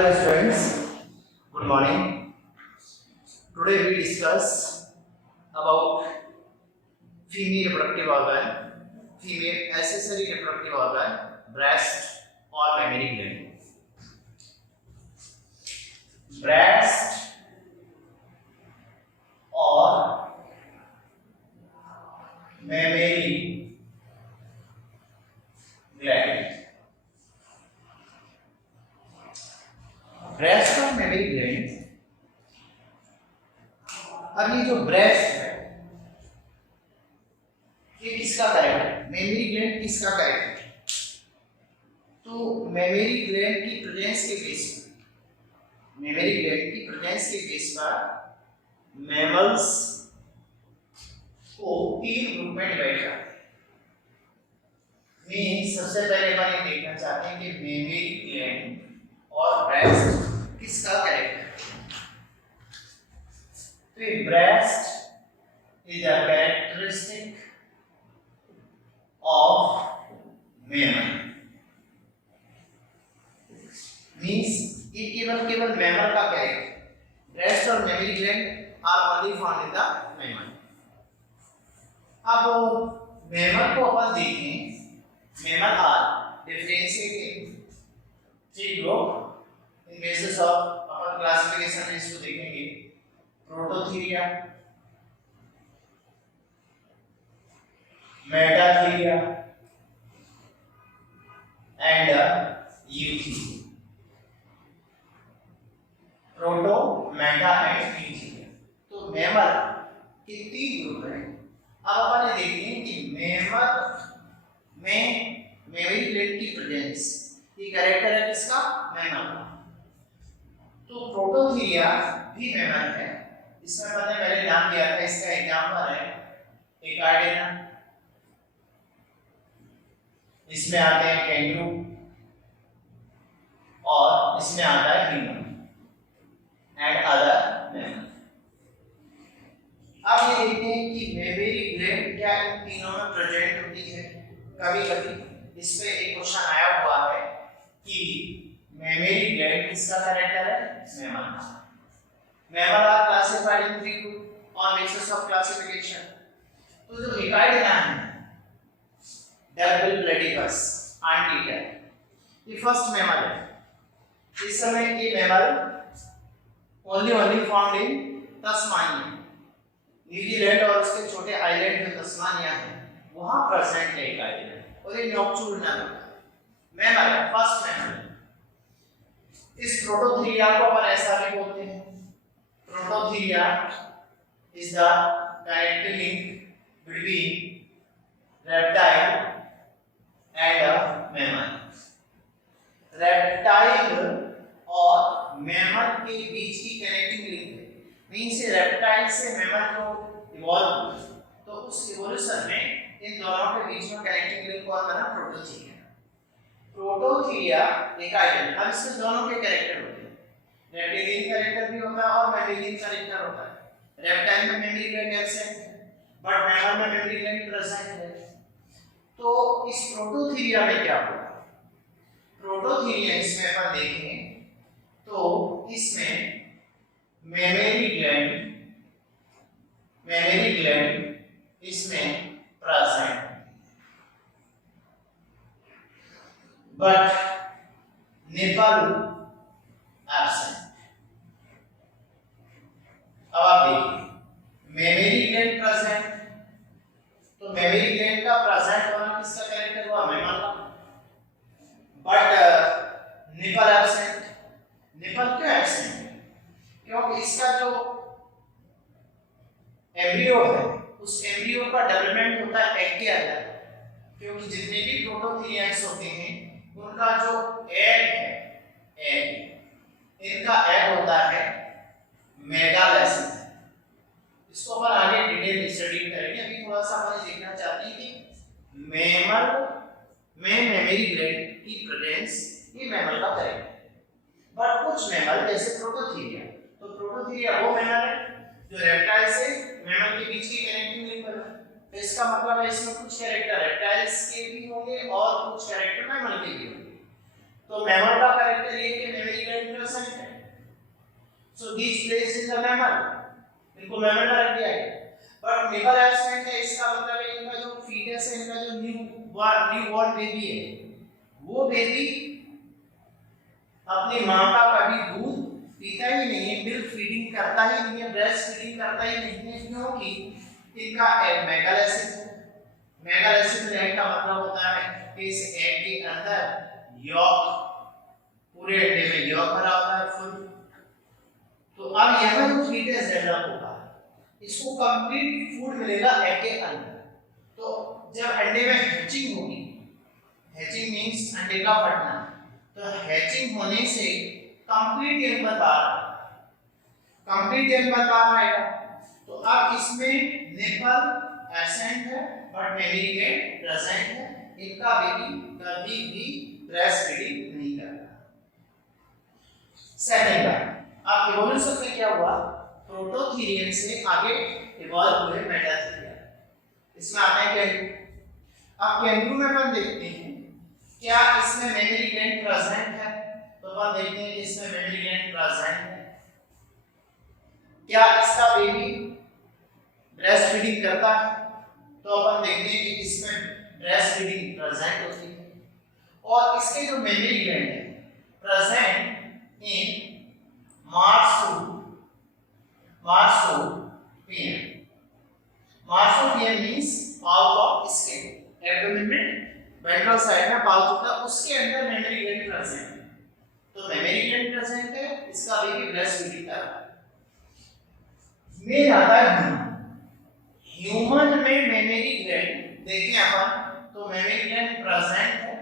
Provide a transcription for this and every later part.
Hello students, good morning. Today we discuss about female reproductive organ, female accessory reproductive organ, breast or mammary gland. Breast or mammary gland. Breast और mammary gland. अब ये जो breast है ये किसका character है? Memory gland किसका character है? तो मेमरी ग्लैंड की प्रेजेंस के केस पर, मेमरी ग्लैंड की प्रेजेंस के केस पर मैमल्स को तीन ग्रुप में डिवाइड करते हैं। सबसे पहले अपन ये देखना चाहते हैं कि मेमरी ग्लैंड और ब्रेस्ट किसका कैरेक्टर है। तो ये breast is a characteristic of mammal, means ये केवल मैमल का कैरेक्टर। ब्रेस्ट और mammary gland are only found in the mammal. अब मैमल को अपन देखें, mammal are differentiated three group in basis of अपन क्लासिफिकेशन में इसको देखेंगे। Prototheria, metatheria and eutheria. Proto, meta and eutheria. तो मैमल के तीन ग्रुप हैं। अब अपन ये देखते हैं कि मैमल में मेमरी ग्लैंड की प्रेजेंस, ये कैरेक्टर है किसका? मैमल का। तो प्रोटोथीरिया भी मैमल है। इसमें मैंने पहले नाम दिया था, इसका एग्जांपल है एकार्डिना, इसमें आते हैं कैंगरू और इसमें आता है ह्यूमन एंड अदर मैमल। अब ये देखते हैं कि मेमरी ग्लैंड क्या इन तीनों में प्रेजेंट होती है। कभी कभी इस पे एक क्वेश्चन आया हुआ है कि मेमरी ग्लैंड किसका कैरेक्टर है? मैमल का। Mammal are classified in three group on basis of classification. तो जो एकार्डिना है, डबल प्लेटिकस एंटीटर, ये फर्स्ट मैमल है। इस समय ये mammal only found in Tasmania, New Zealand और उसके छोटे आइलैंड जो तस्मानिया है वहां प्रेजेंट है एकार्डिना, और ये नॉक्चुर्नल मैमल है, फर्स्ट मैमल। इस प्रोटोथीरिया को अपन ऐसा भी बोलते हैं, Prototheria is the direct link between reptile and mammal. Reptile और मैमल के बीच की कनेक्टिंग लिंक है, मींस रेप्टाइल से मैमल को इवॉल्व हुआ, तो उस इवोल्यूशन में इन दोनों के बीच में कनेक्टिंग लिंक कौन बना? प्रोटोथीरिया। प्रोटोथीरिया एकार्डिना। अब इसमें दोनों के कैरेक्टर होते हैं, रेप्टिलियन कैरेक्टर भी होता है और मैमेलियन कैरेक्टर होता है। रेप्टाइल में मेमरी ग्लैंड एब्सेंट है बट मैमल में मेमरी ग्लैंड प्रेजेंट है। तो इस प्रोटोथीरिया में क्या होगा? प्रोटोथीरिया इसमें अपन देखें तो इसमें मेमरी ग्लैंड इसमें प्रेजेंट, but nipple absent। अब आप देखिए मेमरी ग्लैंड प्रेजेंट, तो मेमरी ग्लैंड का प्रेजेंट होना किसका कैरेक्टर हुआ? मैमल का। But nipple absent. निपल क्यों एब्सेंट है? क्योंकि इसका जो एम्ब्रियो है उस एम्ब्रियो का डेवलपमेंट होता है एग के अंदर, क्योंकि जितने भी प्रोटोथीरियंस होते हैं उनका जो एग है, इनका एग होता है मेगालेसिस। इसको अपन आगे डिटेल स्टडी करेंगे। अभी थोड़ा सा अपन देखना चाहते हैं कि मैमल में मेमरी ग्लैंड की प्रेजेंस, ये मैमल का कैरेक्टर है। बट कुछ मैमल जैसे प्रोटोथीरिया, तो प्रोटोथीरिया वो मैमल है जो रेप्टाइल से मैमल के बीच की कनेक्टिंग लिंक बना है। तो इसका मतलब है इसमें कुछ कैरेक्टर रेप्टाइल्स के भी होंगे और कुछ कैरेक्टर मैमल के भी होंगे। तो मैमल का कैरेक्टर ये कि मेमोरी ग्लैंड प्रेजेंट है, so this place is a mammal, इनको मैमल का रख दिया है। बट निपल एब्सेंट है, इसका मतलब है इनका जो फीटस है, इनका जो न्यू बॉर्न बेबी है, वो बेबी अपनी मां का कभी दूध पीता ही नहीं है, मिल्क फीडिंग करता ही नहीं है, ब्रेस्ट फीडिंग करता ही नहीं है, क्योंकि इनका एग मेगल एसिड है। मेगल एसिड एग का मतलब होता है कि इस एग के अंदर यॉक, पूरे अंडे में यॉक भरा होता है फुल। तो अब यहां जो फीटस डेवलप होगा, इसको कंप्लीट फूड मिलेगा एग के अंदर। तो जब अंडे में हैचिंग होगी, हैचिंग मींस अंडे का फटना, तो हैचिंग होने से कंप्लीट एग बार आएगा। तो अब इसमें निपल एब्सेंट है बट मेमोरी ग्लैंड प्रेजेंट है, इनका बेबी कभी भी ब्रेस्ट फीडिंग नहीं करता। सेकंड बात, आप इवोल्यूशन में क्या हुआ, प्रोटोथीरियन से आगे इवॉल्व हुए मेटाथीरिया। इसमें आते हैं कैंगरू। अब कैंगरू में अपन देखते हैं क्या इसमें मेमोरी ग्लैंड प्रेजेंट है, तो अपन देखते हैं कि इसमें मेमोरी ग्लैंड प्रेजेंट है। क्या इसका बेबी ब्रेस्ट फीडिंग करता है, तो अपन देखते हैं कि इसमें ब्रेस्ट फीडिंग प्रेजेंट होती है। और इसके जो मेमोरी ग्लैंड है present in marsupium means pouch of skin, abdomen में वेंट्रल साइड में पाउच होता है, उसके अंदर मेमोरी ग्लैंड प्रेजेंट है। तो मेमोरी ग्लैंड प्रेजेंट है, इसका बेबी ब्रेस्ट फीडिंग कर रहा है। मेन आता है ह्यूमन में मेमोरी ग्लैंड देखें अपन, तो मेमोरी ग्लैंड प्रेजेंट है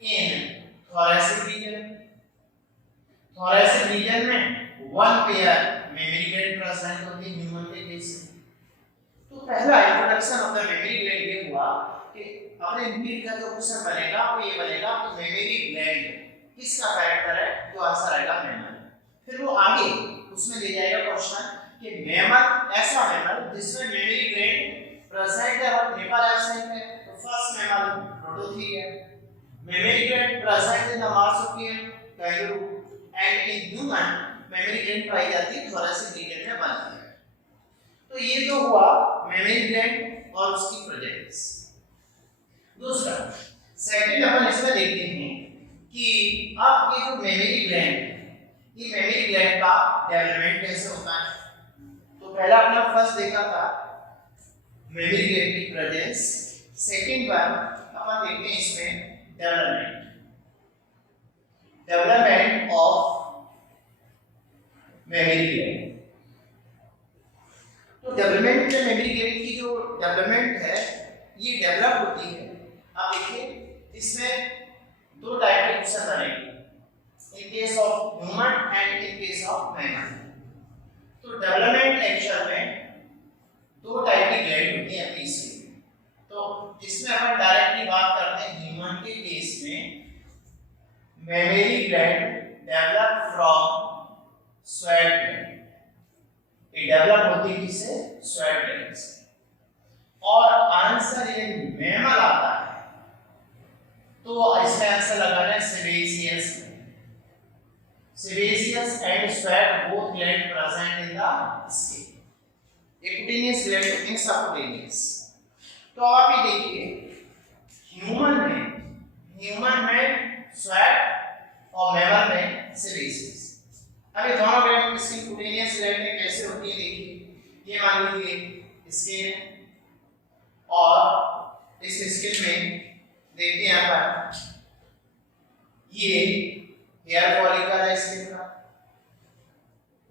इन थोरैसिक रीजन। थोरैसिक रीजन में one pair memory gland present होती है ह्यूमन के केस में। तो पहला introduction of the mammary gland ये हुआ कि अपने नीट का जो क्वेश्चन बनेगा वो ये बनेगा कि मेमोरी ग्लैंड किसका कैरेक्टर है, जो आंसर आएगा मैमल। फिर वो आगे उसमें ले जाएगा क्वेश्चन कि मैमल ऐसा मैमल जिसमें मेमोरी ग्लैंड प्रेजेंट है और निपल एब्सेंट है, तो first mammal prototheria. Mammary gland present in the marsupium kangaroo and in human mammary gland पाई जाती है थोरैसिक रीजन में बनती है। तो ये तो हुआ मेमोरी ग्लैंड और उसकी प्रेजेंस। दूसरा सेकंड अपन इसमें देखते हैं कि अब ये जो मेमोरी ग्लैंड है, ये मेमोरी ग्लैंड का डेवलपमेंट कैसे होता है। तो पहला अपना फर्स्ट देखा था मेमोरी ग्लैंड की प्रेजेंस, सेकंड बार अपन देखते हैं इसमें डेवलपमेंट ऑफ मेमोरी ग्लैंड। तो डेवलपमेंट में मेमोरी ग्लैंड की जो डेवलपमेंट है ये डेवलप होती है। आप देखिए इसमें दो टाइप के क्वेश्चन बनेंगे, in case of human and in case of mammal. तो डेवलपमेंट एक्शन में दो टाइप की ग्लैंड होती है इसमें। तो इसमें अपन डायरेक्टली बात करते हैं ह्यूमन के केस में, memory gland develop from sweat gland. ये डेवलप होती है किससे, स्वेट ग्लैंड से। और आंसर ये मैमल आता है तो इसमें आंसर लगाना है sebaceous. Sebaceous and sweat both gland present in the skin, actinious gland in subcutaneous. तो आप ये देखिए ह्यूमन में स्वेट और मैमल में सेबेसियस। अभी दोनों ग्लैंड इसकी क्यूटेनियस ग्लैंड में कैसे होती है देखिए, ये मान लीजिए स्किन और इस स्किन में देखिए यहाँ पर ये हेयर फॉलिकल है स्किन का,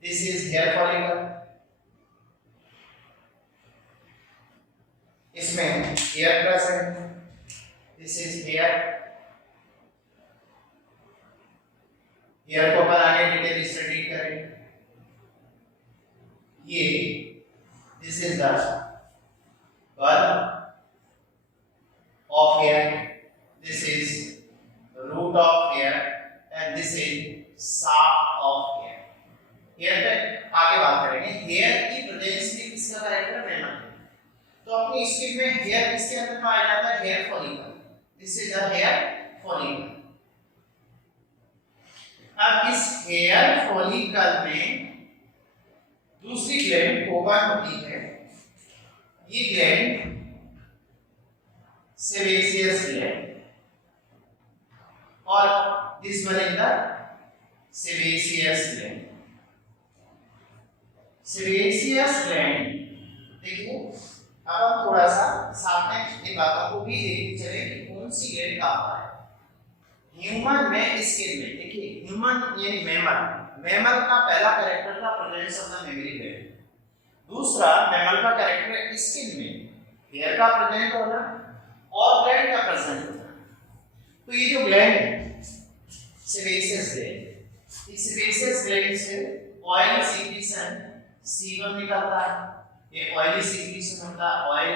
दिस इज हेयर फॉलिकल, इसमें hair present, this is hair को अपन आगे डिटेल स्टडी करेंगे। ये this is the bulb of hair, this is the root of hair and this is shaft of hair। Hair पे आगे बात करेंगे। हेयर की प्रेजेंस में किसका कैरेक्टर मैमल है। तो अपनी स्किन में हेयर किसके अंदर पाया जाता है, hair follicle, this is the hair follicle. अब इस हेयर फॉलिकल में दूसरी ग्लैंड ओपन होती है, ये ग्लैंड सेबेसियस ग्लैंड, और this one is the sebaceous gland. Sebaceous gland देखिए, अब हम थोड़ा सा साथ में इन बातों को भी देखते चले कि कौन सी ग्लैंड कहाँ है। ह्यूमन में स्किन में देखिए, ह्यूमन यानी मैमल का पहला कैरेक्टर था presence of the mammary gland. दूसरा मैमल का कैरेक्टर स्किन में हेयर का प्रेजेंट होना और ग्लैंड का प्रेजेंट होना। तो ये जो ग्लैंड है सेबेसियस ग्लैंड, इस सेबेसियस ग्लैंड से ऑयल सीक्रेशन सीबम निकलता है। ये ऑयली सीक्रेशन होता है, ऑयल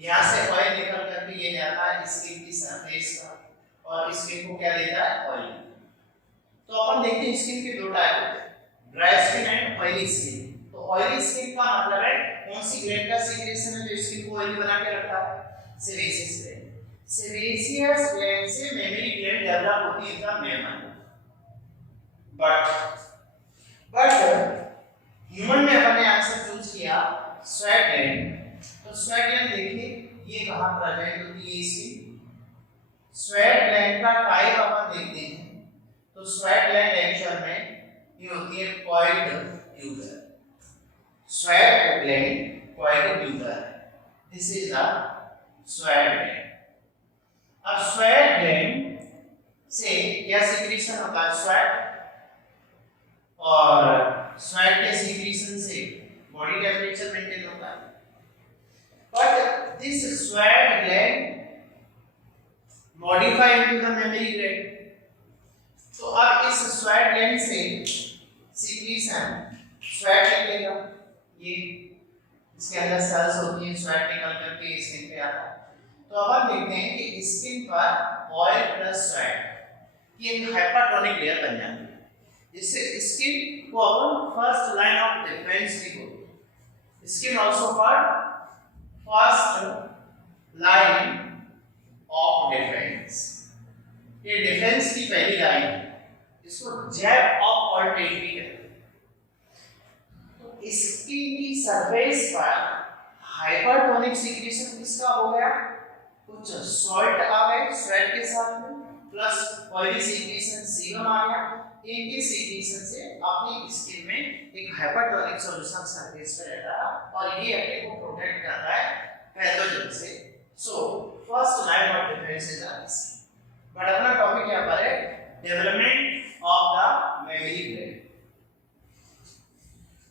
यहाँ से ऑयल निकल करके ये जाता है स्किन की सरफेस पर और स्किन को क्या देता है, ऑयल। तो अपन देखते हैं स्किन के दो टाइप होते हैं, dry skin and oily skin. तो ऑयली स्किन का मतलब है कौन सी ग्लैंड का सीक्रेशन है जो स्किन को ऑयली बना के रखता है, सेबेसियस ग्लैंड। सेबेसियस ग्लैंड से मेमोरी ग्लैंड डेवलप होती है मैमल। बट ह्यूमन में अपन ने आंसर चूज किया स्वेट ग्लैंड। तो स्वेट ग्लैंड देखिए ये कहां प्रेजेंट होती है, इसकी स्वेट ग्लैंड का टाइप अपन देखते हैं। तो स्वेट ग्लैंड एक्चुअल में ये होती है coiled tuber. Sweat gland coiled tuber, this is the sweat gland. अब स्वेट ग्लैंड से क्या सीक्रेशन होता है, स्वेट, और स्वेट के सीक्रेशन से बॉडी टेम्परेचर मेंटेन होता है। But this sweat gland modify into the mammary gland. तो अब इस स्वेट ग्लैंड से सीक्रेशन स्वेट निकलेगा, ये इसके अंदर सेल्स होती हैं, स्वेट निकल करके स्किन पे आता है। तो अब हम देखते हैं कि स्किन पर ऑयल प्लस स्वेट की एक हाइपरटोनिक लेयर बन जाती है, जिससे स्किन को अपन फर्स्ट लाइन ऑफ डिफेंस भी बोलते हैं। Skin also called first line of defence. ये डिफेंस की पहली लाइन है, इसको जैब ऑफ ऑल्टरेट भी कहते हैं। तो स्किन की सरफेस पर हाइपरटोनिक सीक्रेशन किसका हो गया, कुछ सॉल्ट आ गए स्वेट के साथ में, प्लस ऑयली सीक्रेशन सीबम आ गया। इनके सीक्रेशन से अपनी स्किन में एक हाइपरटोनिक सॉल्यूशन सरफेस पे रहता है और ये अपने को प्रोटेक्ट करता है पैथोजन से। So first line of defence is the skin. But अपना टॉपिक यहाँ पर है development of the mammary gland.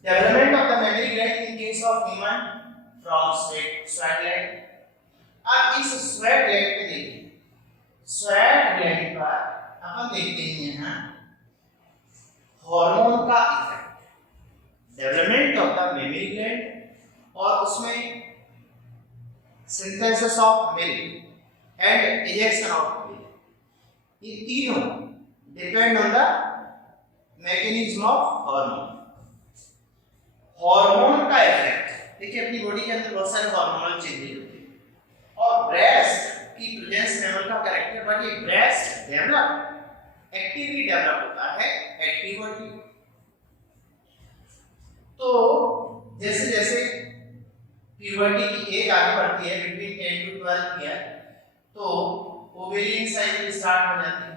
Development of the mammary gland in case of human from sweat gland. अब इस स्वेट ग्लैंड पे देखिए, स्वेट ग्लैंड पर अपन देखते हैं यहाँ हार्मोन का effect, development of the mammary gland और उसमें synthesis of milk and ejection of milk, ये तीनों depend on the mechanism of hormone. Hormone का इफेक्ट देखिए, अपनी बॉडी के अंदर बहुत सारे हार्मोनल चेंजेस होते हैं और ब्रेस्ट की प्रेजेंस मैमल का कैरेक्टर, बट ये ब्रेस्ट डेवलप एक्टिवली डेवलप होता है एक्टिविटी। तो जैसे जैसे प्यूबर्टी की एज आगे बढ़ती है बिटवीन 10 to 12 ईयर, तो ओवेरियन साइकिल स्टार्ट हो जाती है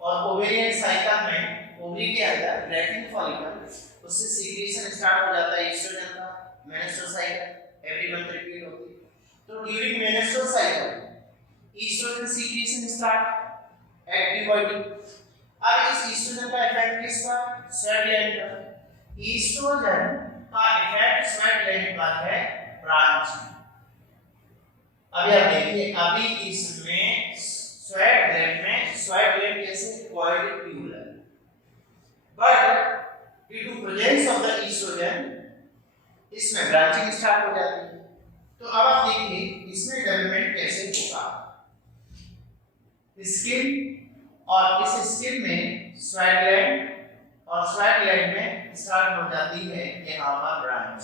और ओवेरियन साइकिल में ओवरी के अंदर लैटेंट फॉलिकल, उससे सीक्रेशन स्टार्ट हो जाता है ईस्ट्रोजन का। Menstrual cycle every month repeat होती है। तो during menstrual cycle oestrogen secretion start at puberty. अब इस ईस्ट्रोजन का इफेक्ट किस पर, स्वेट ग्लैंड पर। ईस्ट्रोजन का इफेक्ट स्वेट ग्लैंड पर है ब्रांचिंग। अभी आप देखिए, अभी इसमें स्वेट ग्लैंड कैसे coiled tubular, but due to presence of the oestrogen इसमें ब्रांचिंग स्टार्ट हो जाती है। तो अब आप देखिए इसमें डेवलपमेंट कैसे होगा। स्किन और इस स्किन में स्वेट ग्लैंड और स्वेट ग्लैंड में स्टार्ट हो जाती है यहाँ पर ब्रांच,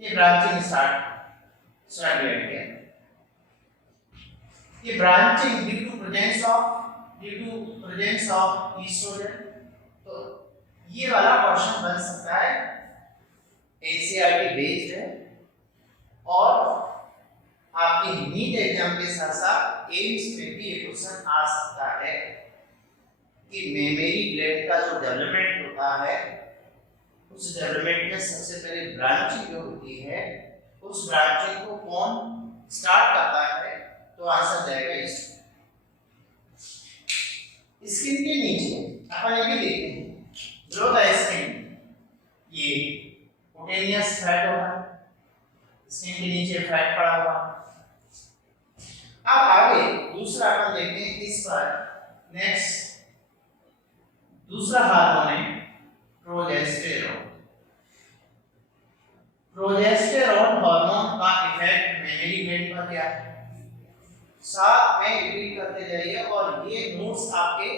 ये ब्रांचिंग स्टार्ट स्वेट ग्लैंड के। ये branching due to presence of due to presence of oestrogen. तो ये वाला क्वेश्चन बन सकता है, एनसीईआरटी बेस्ड है और आपके नीट एग्जाम के साथ साथ एम्स में भी ये क्वेश्चन आ सकता है कि मेमोरी ग्लैंड का जो डेवलपमेंट होता है उस डेवलपमेंट में सबसे पहले ब्रांचिंग जो होती है उस ब्रांचिंग को कौन स्टार्ट करता है, तो आंसर जाएगा स्किन के नीचे। अपन ये भी देखते हैं बिलो द स्किन ये कुटेनियस फैट होता है, स्किन के नीचे फैट पड़ा हुआ। अब आगे दूसरा अपन देखते हैं इस पर नेक्स्ट दूसरा हार्मोन है प्रोजेस्टेरोन। प्रोजेस्टेरोन हार्मोन का इफेक्ट मेमोरी ग्लैंड पर क्या है, साथ में रिपीट करते जाइए और ये नोट्स आपके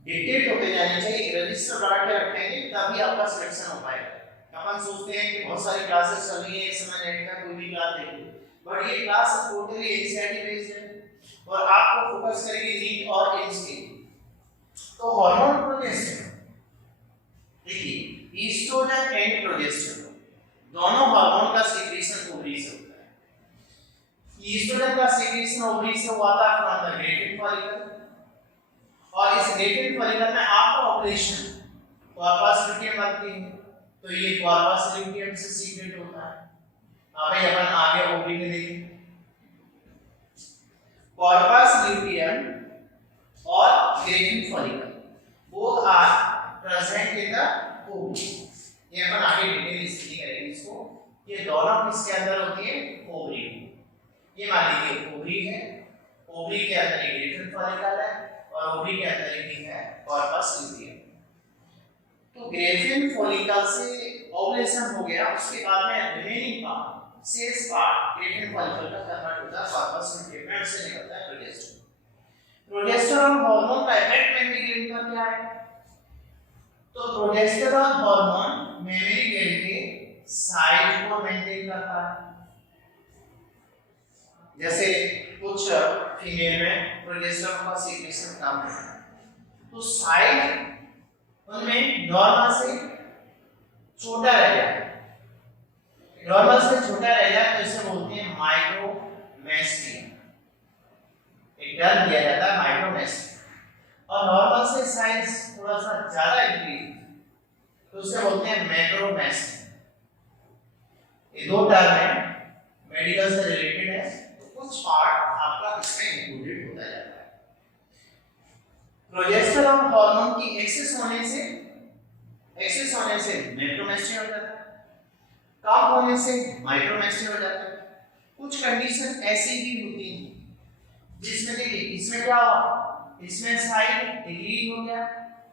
डिक्टेट होते जाने चाहिए, रजिस्टर बना के रखेंगे तभी आपका सिलेक्शन हो पाएगा। अपन सोचते हैं कि बहुत सारी क्लासेस चल रही है इस समय नेट का कोई भी क्लास देखिए, बट ये क्लास टोटली एनसीईआरटी बेस्ड है और आपको फोकस करेगी नीट और एम्स के। तो हार्मोन प्रोजेस्टेरोन देखिए, ईस्ट्रोजन एंड प्रोजेस्टेरोन दोनों हार्मोन का सीक्रेशन ओवरी से होता है। ईस्ट्रोजन का सीक्रेशन ओवरी से हुआ था फ्रॉम द ग्रेविड फॉलिकल और इस ग्रेविड फॉलिकल में आफ्टर ऑपरेशन कॉर्पस ल्यूटियम बनती है, तो ये कॉर्पस ल्यूटियम से सीक्रेट होता है। अभी अपन आगे ओवरी में देखेंगे कॉर्पस ल्यूटियम और gravid follicle both are present in the ovary. ये अपन आगे डिटेल स्टडी करेंगे इसको, ये दोनों किसके अंदर होती है, ओवरी। ये मान लीजिए ओवरी है, ओवरी के अंदर एक ग्रेविड फॉलिकल है और ओवरी के अंदर एक है कॉर्पस ल्यूटियम। तो ग्रेविड फॉलिकल से ओवुलेशन हो गया, उसके बाद में रिमेनिंग पार्ट शेष पार्ट ग्रेविड फॉलिकल का कन्वर्ट होता है कॉर्पस ल्यूटियम से निकलता है प्रोजेस्टेरोन। प्रोजेस्टेरोन हार्मोन का इफेक्ट मेमोरी ग्लैंड पर क्या है, तो प्रोजेस्टेरोन हार्मोन मेमोरी ग्लैंड के साइज को मेंटेन करता है। जैसे कुछ फीमेल में प्रोजेस्टेरोन का सीक्रेशन कम है तो साइज उनमें नॉर्मल से छोटा रह जाए, नॉर्मल से छोटा रह जाए तो इसे बोलते हैं माइक्रोमेस्टिया। एक टर्म दिया जाता है माइक्रोमेस्टिया। और नॉर्मल से साइज थोड़ा सा ज्यादा इंक्रीज तो उसे बोलते हैं मैक्रोमेस्टिया। ये दो टर्म है, मेडिकल से रिलेटेड है, तो कुछ पार्ट आपका इसमें इंक्लूडेड होता जाता है। प्रोजेस्टेरोन हार्मोन की एक्सेस होने से मैक्रोमेस्टिया हो जाता है, कम होने से माइक्रोमेस्टिया हो जाता है। कुछ कंडीशन ऐसी भी होती हैं जिसमें देखिए इसमें क्या हुआ, इसमें साइज डिक्रीज हो गया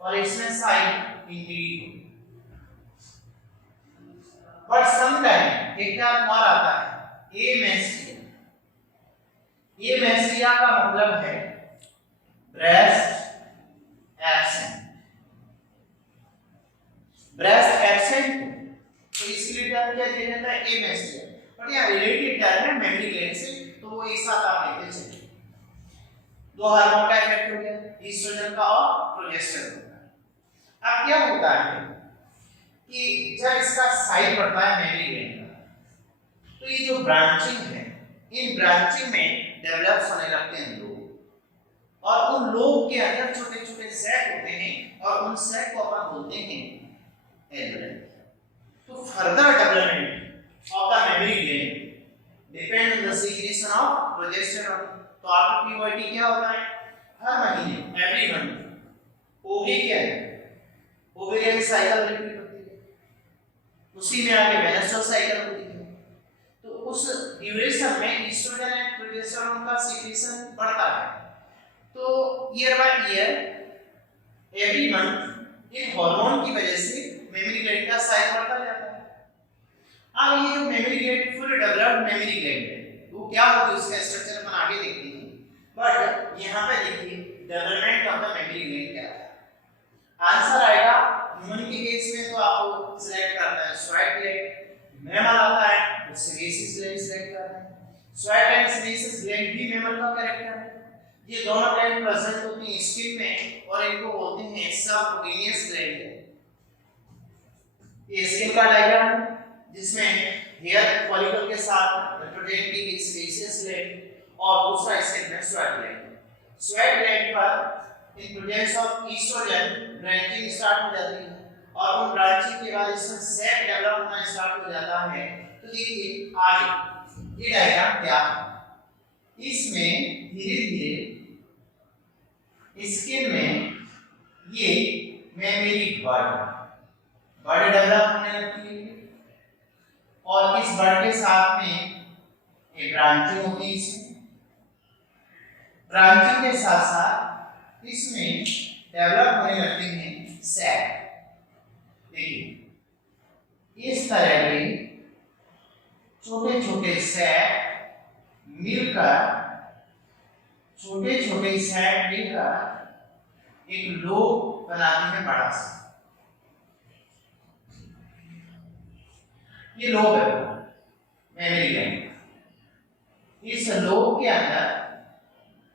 और इसमें साइज इंक्रीज हो गया। बट समटाइम एक टर्म और आता है एमेस्टिया। एमेस्टिया का मतलब है ब्रेस्ट एब्सेंट। ब्रेस्ट एब्सेंट तो इसके लिए टर्म क्या दिया जाता है, एमेस्टिया। बट यहाँ रिलेटेड टर्म है मेमोरी ग्लैंड से, तो वो एक साथ आप लेते चलिए। दो हार्मोन का इफेक्ट हो गया, ईस्ट्रोजन का और प्रोजेस्टेरोन का। अब क्या होता है कि जब इसका साइज बढ़ता है मेमोरी ग्लैंड का, तो ये जो ब्रांचिंग है, इन ब्रांचिंग में डेवलप होने लगते हैं लोब, और उन लोब के अंदर छोटे छोटे सैक होते हैं और उन सैक को अपन बोलते हैं एल्वेओलाई। तो further development of the mammary gland depend on the secretion of progesterone. तो आपकी प्यूबर्टी क्या होता है, हर महीने एवरी मंथ ओवरी के अंदर ओवेरियन साइकिल रिपीट होती है, उसी में आगे मेंस्ट्रुअल साइकिल होती है। तो उस ड्यूरेशन में ईस्ट्रोजन एंड प्रोजेस्टेरोन का सीक्रेशन बढ़ता है। तो year by year every month in hormone की वजह से मेमोरी ग्लैंड का साइज बढ़ता जाता है। अब ये जो memory gland full developed memory gland है, वो क्या होती है उसका स्ट्रक्चर अपन आगे देखते हैं। बट यहाँ पे देखिए development of the mammary gland क्या है, आंसर आएगा ह्यूमन के केस में तो आपको सिलेक्ट करना है स्वाइट ग्लैंड। मैमल आता है तो सेरेसिस ग्लैंड सिलेक्ट करना है। स्वाइट एंड सेरेसिस ग्लैंड भी मैमल का कैरेक्टर है, ये दोनों ग्लैंड प्रेजेंट होती हैं स्किन में और इनको बोलते हैं सबक्यूटेनियस ग्लैंड। ये स्किन का डायग्राम जिसमें हेयर फॉलिकल के साथ रिप्रेजेंटिंग सेबेशियस ग्लैंड और दूसरा स्किन में स्वेट ग्लैंड। स्वेट ग्लैंड पर in presence of oestrogen branching start हो जाती है और उन ब्रांचिंग के बाद इसमें सेक डेवलप होना स्टार्ट हो जाता है। तो देखिए आगे ये डायग्राम क्या है, इसमें धीरे धीरे स्किन में ये मेमोरी बर्ड डेवलप होने लगती है और इस बर्ड के साथ में एक ब्रांचिंग होती है। इसमें ब्रांचिंग के साथ साथ इसमें डेवलप होने लगते हैं सैक। देखिए इस तरह के छोटे छोटे सैक मिलकर एक लोब बनाते हैं बड़ा सा। ये लोब है मेमोरी ग्लैंड। इस लोब के अंदर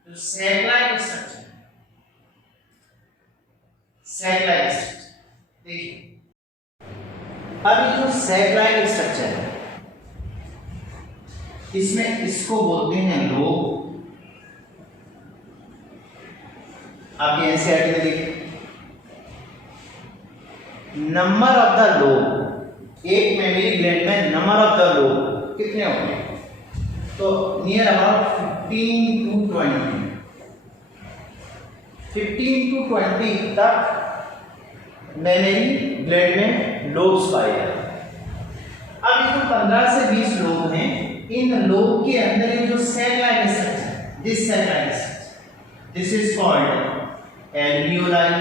जो सैक लाइक स्ट्रक्चर देखिए, अब ये जो सैक लाइक स्ट्रक्चर है इसमें इसको बोलते हैं लोब। आप ये एनसीईआरटी में देखिए नंबर ऑफ द लोब, एक मेमोरी ग्लैंड में नंबर ऑफ द लोब कितने होंगे, तो नियर अबाउट 15 to 20 तक मेमोरी ग्लैंड में लोब्स पाए जाते हैं। अब ये जो 15 से 20 लोब हैं, इन लोब के अंदर ये जो sac like structure, this is called alveoli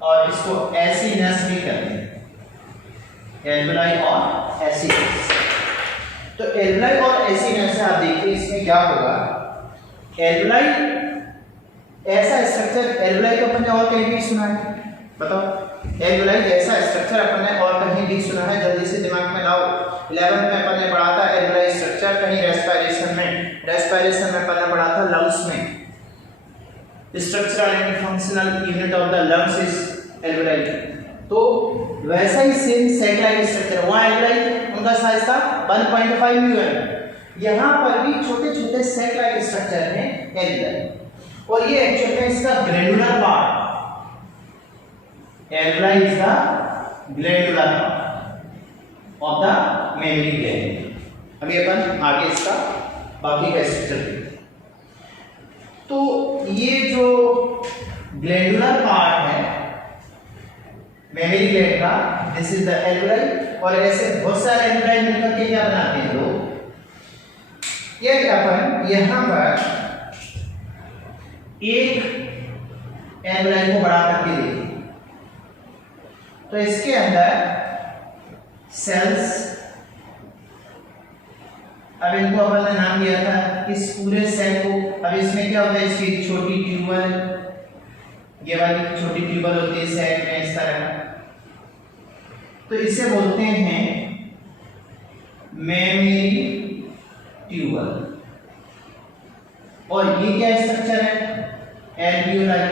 और इसको एसिनस भी कहते हैं, एल्वियोलाई और एसिनस। तो एल्वियोलाई और एसिनस आप देखिए इसमें क्या होगा। एल्वियोलाई ऐसा स्ट्रक्चर, एल्वियोलाई को अपन ने और कहीं भी सुना है, बताओ एल्वियोलाई जैसा स्ट्रक्चर अपन ने और कहीं भी सुना है, जल्दी से दिमाग में लाओ। 11th में अपन ने पढ़ा था एल्वियोलाई स्ट्रक्चर, कहीं रेस्पिरेशन में अपन ने पढ़ा था लंग्स में। Structural and functional unit of the lungs is alveoli. तो वैसा ही सेम सैक लाइक स्ट्रक्चर, वहां एल्वियोलाई उनका साइज था 1.5 mm, यहाँ पर भी छोटे छोटे सैक लाइक स्ट्रक्चर हैं एल्वियोलाई। और ये एक्चुअली में इसका glandular part, alveoli is the glandular part of the mammary gland. अभी अपन आगे इसका बाकी का स्ट्रक्चर देखते हैं। तो ये जो ग्लैंडुलर पार्ट है मेमोरी ग्लैंड का, दिस इज द एल्वियोलाई। और ऐसे बहुत सारे एल्वियोलाई मिलकर के क्या बनाते हैं लोग, ये अपन यहां पर एक एल्वियोलाई को बढ़ा करके देखिए, तो इसके अंदर सेल्स, अब इनको अपन ने नाम दिया था इस पूरे सेल को। अब इसमें क्या होता है, इसकी छोटी ट्यूबल, ये वाली छोटी ट्यूबल होती है सेल में इस तरह, तो इसे बोलते हैं मेमोरी ट्यूबल। और ये क्या स्ट्रक्चर है, एल्वियोलाई।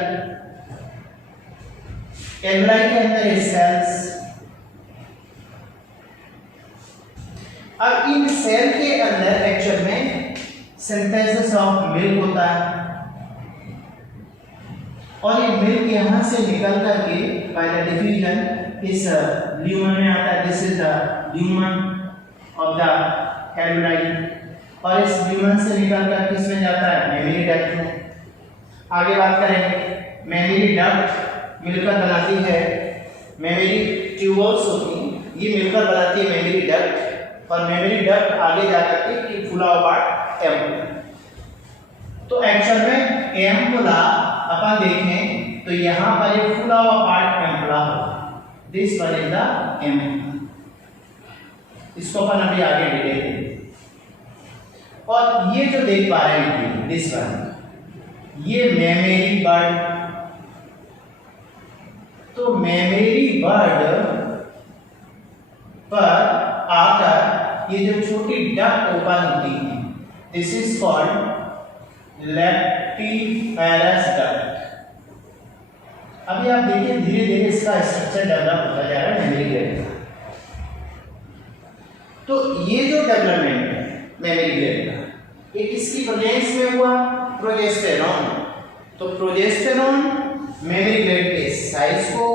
एल्वियोलाई के अंदर ये सेल्स। अब इन सेल के अंदर एक्चुअल में सिंथेसिस ऑफ मिल्क होता है और ये मिल्क यहां से निकल करके बाय द डिफ्यूजन इस ल्यूमन में आता है। This is the lumen of the alveoli और इस ल्यूमन से निकल कर किसमें जाता है, मेमोरी डक्ट में। आगे बात करेंगे, मेमोरी डक्ट मिलकर बनाती है, मेमोरी ट्यूबल्स होती हैं, ये मिलकर बनाती है मेमोरी डक्ट। और मेमोरी डक्ट आगे जाकर के फुला हुआ पार्ट एम्पुला। तो एक्चुअल में एम्पुला अपन देखें तो यहाँ पर ये फुला हुआ पार्ट एम्पुला होगा, this one is the ampulla. इसको अपन अभी आगे डिटेल देंगे। और ये जो देख पा रहे हैं दिस वन, ये मेमोरी बर्ड। तो मेमोरी बर्ड पर आकर ये जो छोटी डक्ट ओपन होती है, दिस इज कॉल्ड लेप्टिफेरस डक्ट। अभी आप देखिए धीरे धीरे इसका स्ट्रक्चर डेवलप होता जा रहा है मेमोरी ग्लैंड का। तो ये जो डेवलपमेंट है मेमोरी ग्लैंड का, ये किसकी प्रेजेंस में हुआ? प्रोजेस्टेरॉन। तो प्रोजेस्टेरॉन मेमोरी ग्लैंड के साइज को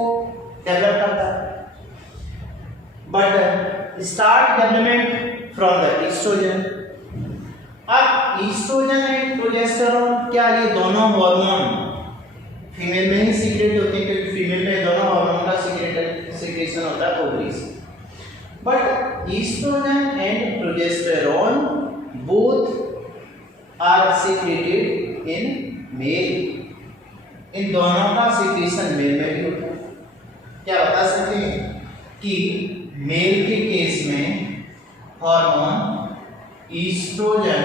डेवलप करता है, but start development from the oestrogen. अब ईस्ट्रोजन एंड प्रोजेस्टेरॉन, क्या ये दोनों हार्मोन फीमेल में ही सीक्रेट होते हैं? क्योंकि फीमेल में दोनों हार्मोन का सीक्रेशन होता है ओवरी से। But oestrogen and progesterone both are secreted in male. इन दोनों का सीक्रेशन मेल में भी होता है। क्या बता सकते हैं कि मेल के केस में हार्मोन ईस्ट्रोजन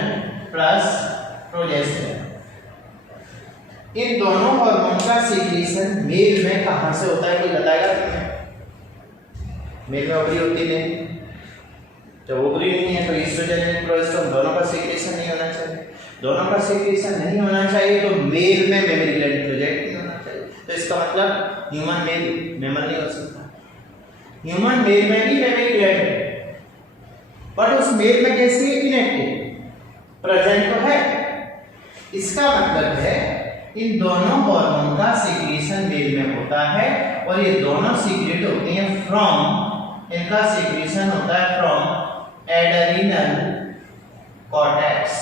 प्लस प्रोजेस्टेरॉन, इन दोनों हार्मोन का सीक्रेशन मेल में कहां से होता है? कोई बताएगा तुम्हें? मेल में ओवरी होती नहीं, जब ओवरी नहीं है तो ईस्ट्रोजन एंड प्रोजेस्टेरॉन दोनों का सीक्रेशन नहीं होना चाहिए। दोनों का सीक्रेशन नहीं होना चाहिए तो मेल में मेमोरी ग्लैंड प्रोजेक्ट नहीं होना चाहिए। तो इसका मतलब ह्यूमन मेल मेमोरी नहीं हो सकता। ह्यूमन मेल में भी मेमोरी ग्लैंड है, बट उस मेल में कैसी है? इनएक्टिव। प्रेजेंट तो है। इसका मतलब है इन दोनों हार्मोन का सीक्रेशन मेल में होता है और ये दोनों सीक्रेट होते हैं फ्रॉम, इनका सीक्रेशन होता है from adrenal cortex.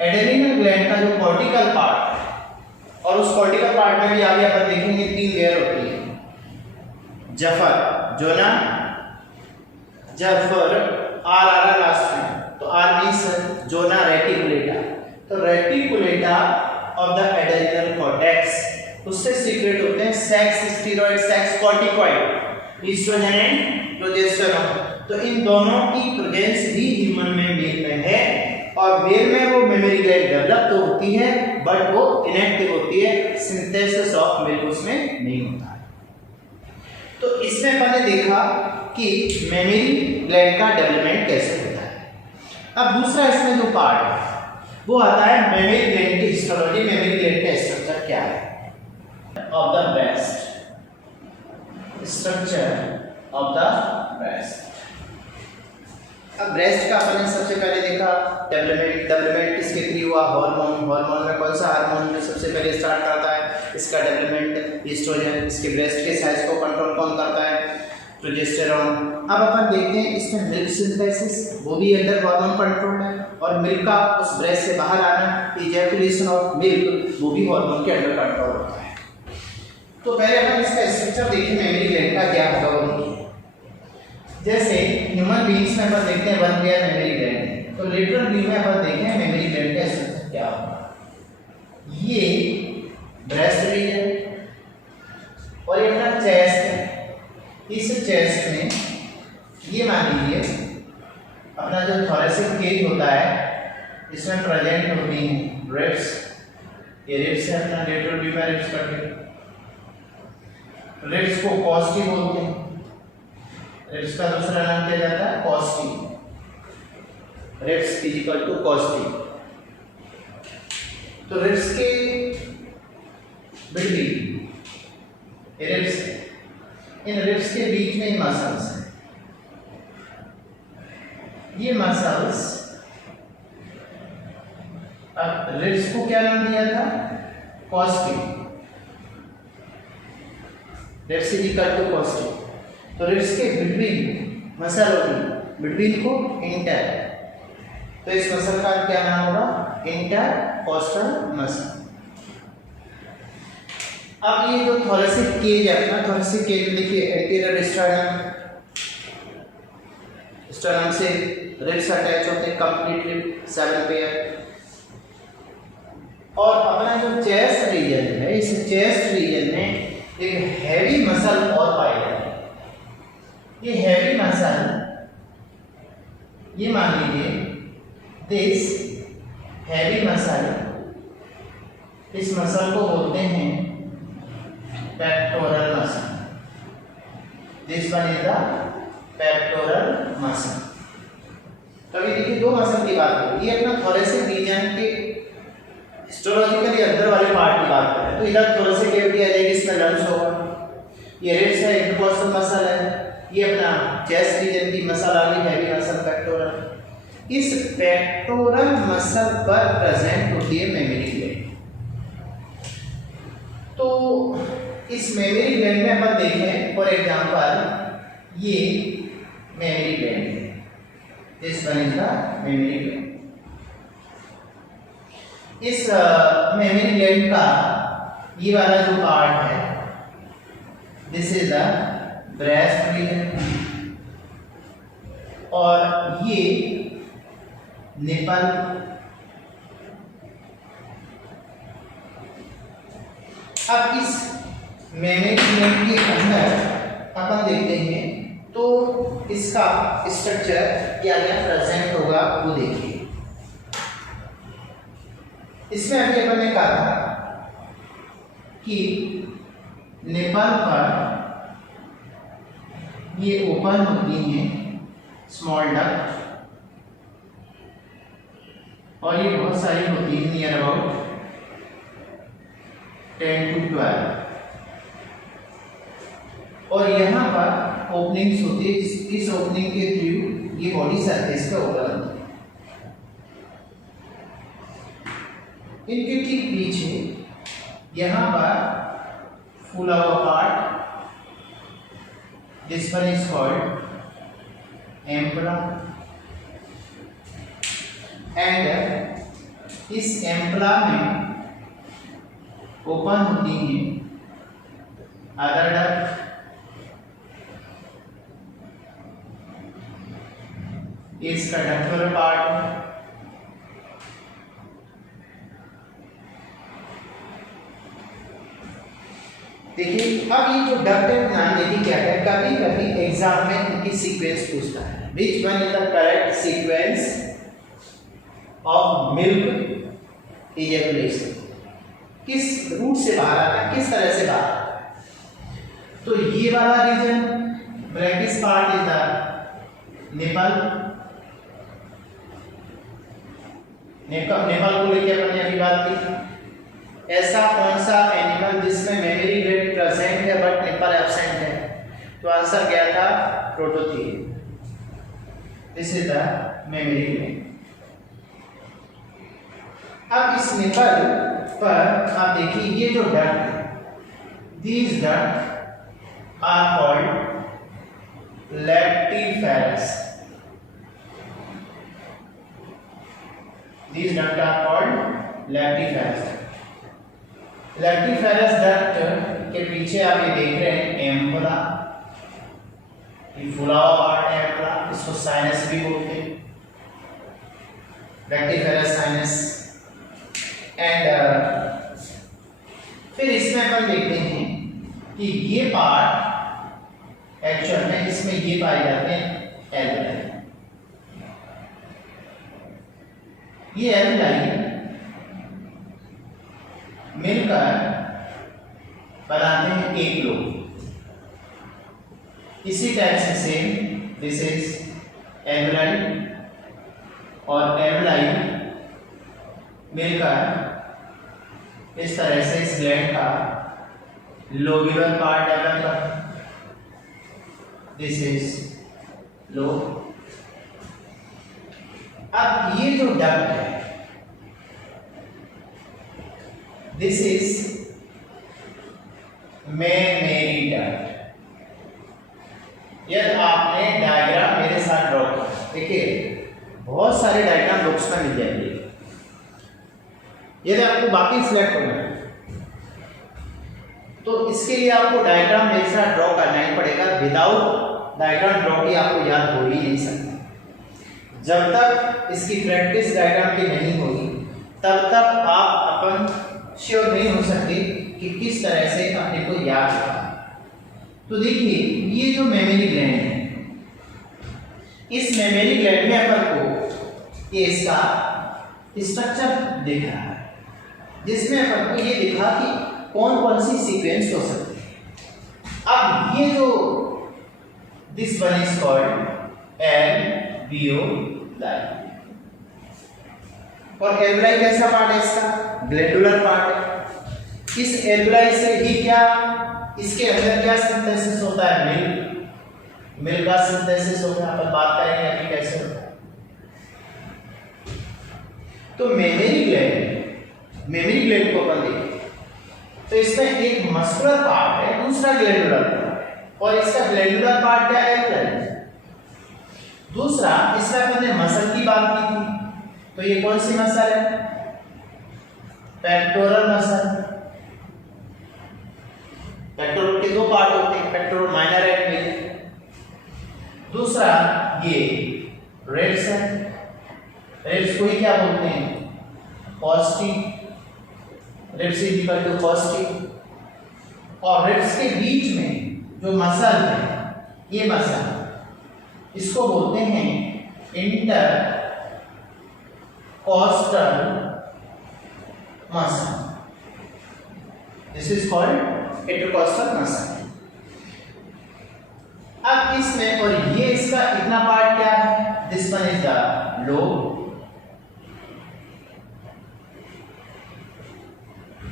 Adrenal gland का जो कॉर्टिकल पार्ट है, और उस कॉर्टिकल पार्ट में भी आगे अपन देखेंगे 3 लेयर होती है। जफर, जोना, जफर, आर लास्ट में, तो आर मींस जोना रेटिकुलेटा। तो reticulata of the adrenal cortex, उससे सीक्रेट होते हैं sex steroid, sex corticoid, oestrogen and progesterone. तो इन दोनों की प्रेजेंस भी ह्यूमन में मेल में है, और मेल में वो मेमोरी ग्लैंड डेवलप तो होती है बट वो इनएक्टिव होती है, सिंथेसिस ऑफ मिल्क उसमें नहीं होता है। तो इसमें अपन ने देखा कि मेमोरी ग्लैंड का डेवलपमेंट कैसे होता है। अब दूसरा इसमें जो पार्ट है वो आता है मेमोरी ग्लैंड की हिस्टोलॉजी। मेमोरी ग्लैंड का स्ट्रक्चर क्या है? Of the breast, structure of the breast. अब ब्रेस्ट का अपन ने सबसे पहले देखा डेवलपमेंट किसके थ्रू हुआ? हार्मोन में कौन सा हार्मोन जो सबसे पहले स्टार्ट करता है इसका डेवलपमेंट? ईस्ट्रोजन। इसके ब्रेस्ट के साइज को कंट्रोल कौन करता है? प्रोजेस्टेरॉन। अब अपन देखते हैं इसमें मिल्क सिंथेसिस, वो भी अंडर हार्मोन कंट्रोल है, और मिल्क का उस ब्रेस्ट से बाहर आना, इजैकुलेशन ऑफ मिल्क, वो भी हार्मोन के अंडर कंट्रोल होता है। तो पहले अपन इसका स्ट्रक्चर देखिए मेमोरी ग्लैंड का क्या होगा वो देखिए। जैसे ह्यूमन बीइंग्स में अपन देखते हैं 1 पेयर मेमोरी ग्लैंड, तो लिटरल व्यू में अपन देखें मेमोरी ग्लैंड का स्ट्रक्चर क्या होगा। ये ब्रेस्ट रीजन और ये अपना चेस्ट है। इस चेस्ट में ये मान लीजिए अपना जो थोरेसिक केज होता है, इसमें प्रेजेंट होती हैं रिब्स। ये रिब्स है अपना लेटरल व्यू में रिब्स करके, रिब्स को कॉस्टी बोलते हैं। रिब्स का दूसरा नाम क्या जाता है? कॉस्टी। Ribs equal to कॉस्टी। तो रिब्स के बिटवीन रिब्स, इन रिब्स के बीच में मसल्स हैं। ये मसल्स, अब रिब्स को क्या नाम दिया था? कॉस्टी। Ribs equal to कॉस्टी। तो रिब्स के बिटवीन मसल होगी, बिटवीन को इंटर, तो इस मसल का क्या नाम होगा? Intercostal muscle. अब ये जो थोरेसिक केज है अपना, थोरेसिक केज देखिए एंटीरियर स्टर्नम से रिब्स अटैच होते हैं, कंप्लीट रिब 7 पेयर। और अपना जो चेस्ट रीजन है, इस चेस्ट रीजन में एक हैवी मसल और पाई जाती है। ये हैवी मसल, ये मान लीजिए दिस हैवी मसल, इस मसल को बोलते हैं pectoral muscle. This one is the pectoral muscle. तो अभी देखिए 2 मसल की बात करें। ये अपना थोरेसिक रीजन के हिस्टोलॉजिकली अंदर वाले पार्ट की बात करें तो इधर थोड़ा सा कैविटी आ जाएगी, इसमें लंग्स होगा, ये रेड्स है, इंटरकॉस्टल मसल है, ये अपना चेस्ट रीजन की मसल आ गई, हैवी मसल पेक्टोरल। इस पेक्टोरल मसल पर प्रेजेंट होती है मेमोरी ग्लैंड। तो इस मेमोरी ग्लैंड में अपन देखें फॉर एग्जांपल ये मेमोरी ग्लैंड है, this one is the mammary gland. इस मेमोरी ग्लैंड का ये वाला जो पार्ट है this is the breast region और ये निपल। अब इस मेमोरी ग्लैंड के अंदर अपन देखते हैं तो इसका स्ट्रक्चर क्या क्या प्रेजेंट होगा वो देखिए। इसमें अभी अपन ने कहा था कि निपल पर ये ओपन होती है स्मॉल डक्ट और ये बहुत सारी होती है, नियर अबाउट 10 to 12 और यहाँ पर ओपनिंग्स होती है, इस ओपनिंग के थ्रू ये बॉडी सरफेस पे ओपन होती है। इनके ठीक पीछे यहाँ पर फूला हुआ part, this one is called ampulla and इस एम्पला में ओपन होती है अदर डक्ट, इसका डक्टोरल पार्ट देखिए। अब ये जो डक्ट है ध्यान देखिए क्या है, कभी कभी एग्जाम में इनकी सीक्वेंस पूछता है, which one is the correct sequence of milk ejaculation, किस रूट से बाहर आता है, किस तरह से बाहर आता है। तो ये वाला रीजन ब्रैकिस part is the nipple, nipple को लेके अपन ने अभी बात की। ऐसा कौन सा एनिमल जिसमें मेमोरी ग्लैंड प्रेजेंट है बट निपल एब्सेंट है, तो आंसर क्या था, prototheria. This is the mammary gland. अब इस निपल पर आप देखिए ये जो डक्ट है, these duct are called lactiferous, these duct are called lactiferous. Lactiferous duct के पीछे आप ये देख रहे हैं एम्पला, ये फुला हुआ पार्ट है एम्पला, इसको साइनस भी बोलते हैं, लैक्टिफेरस साइनस। एंड फिर इसमें अपन देखते हैं कि ये पार्ट एक्चुअल में इसमें ये पाए जाते हैं एल्वेलाई। ये एल्वेलाई मिलकर बनाते हैं एक लोब। इसी टाइप से सेम दिस इज एल्वेलाई और एल्वेलाई मिलकर इस तरह से इस ग्लैंड का लोब्यूलर पार्ट डेवलप करता, दिस इज लोब। अब ये जो डक्ट है दिस इज मेमोरी डक्ट। यदि आपने डायग्राम मेरे साथ ड्रॉ किया, देखिए बहुत सारे डायग्राम बुक्स में मिल जाएंगे, यदि आपको बाकी सिलेक्ट करना है तो इसके लिए आपको डायग्राम मेरे साथ ड्रॉ करना ही पड़ेगा। विदाउट डायग्राम ड्रॉ की आपको याद हो ही नहीं सकता। जब तक इसकी प्रैक्टिस डायग्राम की नहीं होगी तब तक आप अपन श्योर नहीं हो सकते कि किस तरह से अपने को याद रखना। तो देखिए ये जो मेमोरी ग्लैंड है, इस मेमोरी ग्लैंड में अपन को ये इसका स्ट्रक्चर दिख रहा है, जिसमें अपन को ये दिखा कि कौन कौन सी सीक्वेंस हो सकती है। अब ये जो this one is called alveoli, और एल्वुलाई कैसा पार्ट है इसका? ग्लैंडुलर पार्ट है। इस एल्वुलाई से ही क्या इसके अंदर क्या सिंथेसिस होता है? मिल्क का सिंथेसिस होता है। अपन बात करेंगे अभी कैसे होता है। तो मेमरी ग्लैंड को अपन देखें तो इसमें एक मस्कुलर पार्ट है, दूसरा ग्लैंडुलर पार्ट है। और इसका ग्लैंडुलर पार्ट क्या है? दूसरा, इसमें अपन ने मसल की बात की थी, तो ये कौन सी मसल है? Pectoral muscle. पेक्टोरल के दो पार्ट होते हैं, पेक्टोरल माइनर एंड मेजर। दूसरा ये रिब्स है। रिब्स को ही क्या बोलते हैं? कॉस्टी। Ribs is equal to कॉस्टी। और रिब्स के बीच में जो मसल है, ये मसल, इसको बोलते हैं intercostal muscle. This is called intercostal muscle. अब इसमें और ये इसका इतना पार्ट क्या है? This one is the lobe,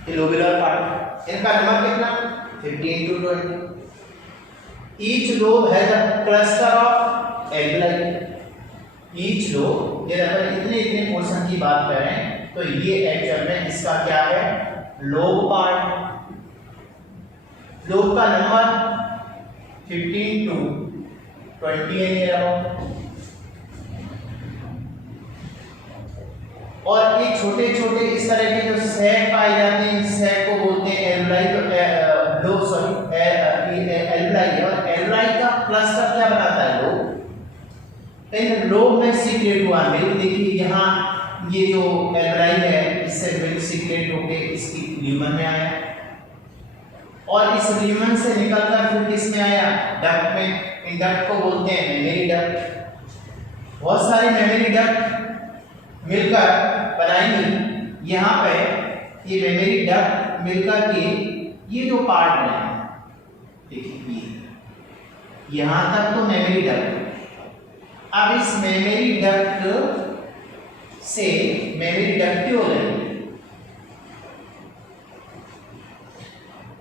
lobular part. इनका नंबर कितना? 15 to 20। Each lobe has a cluster of alveoli. Each lobe, ये अपन इतने पोर्शन की बात कर रहे हैं, तो ये एक्चुअल में इसका क्या है? Lobe part. लोब का नंबर 15 to 20 है ये। और ये छोटे छोटे इस तरह के जो सैक पाए जाते हैं, इस सैक को बोलते हैं एल्वुलाई। एल्वुलाई और एल्वुलाई का क्लस्टर क्या बनाता है? लोब। इन लोब में सीक्रेट हुआ मिल्क। देखिए यहाँ ये जो एल्वुलाई है, इससे मिल्क सीक्रेट होके इसकी ल्यूमन में आया, और इस ल्यूमन से निकलकर फिर किस में आया? डक्ट में। इन डक्ट को बोलते हैं मेमरी डक्ट। बहुत सारी मेमरी डक्ट मिलकर बनाएंगे। यहाँ पे ये मेमरी डक्ट मिलकर के ये जो पार्ट बने, देखिए यहाँ तक तो मेमरी डक्ट। अब इस मेमरी डक्ट से मेमरी डक्ट्यूल है,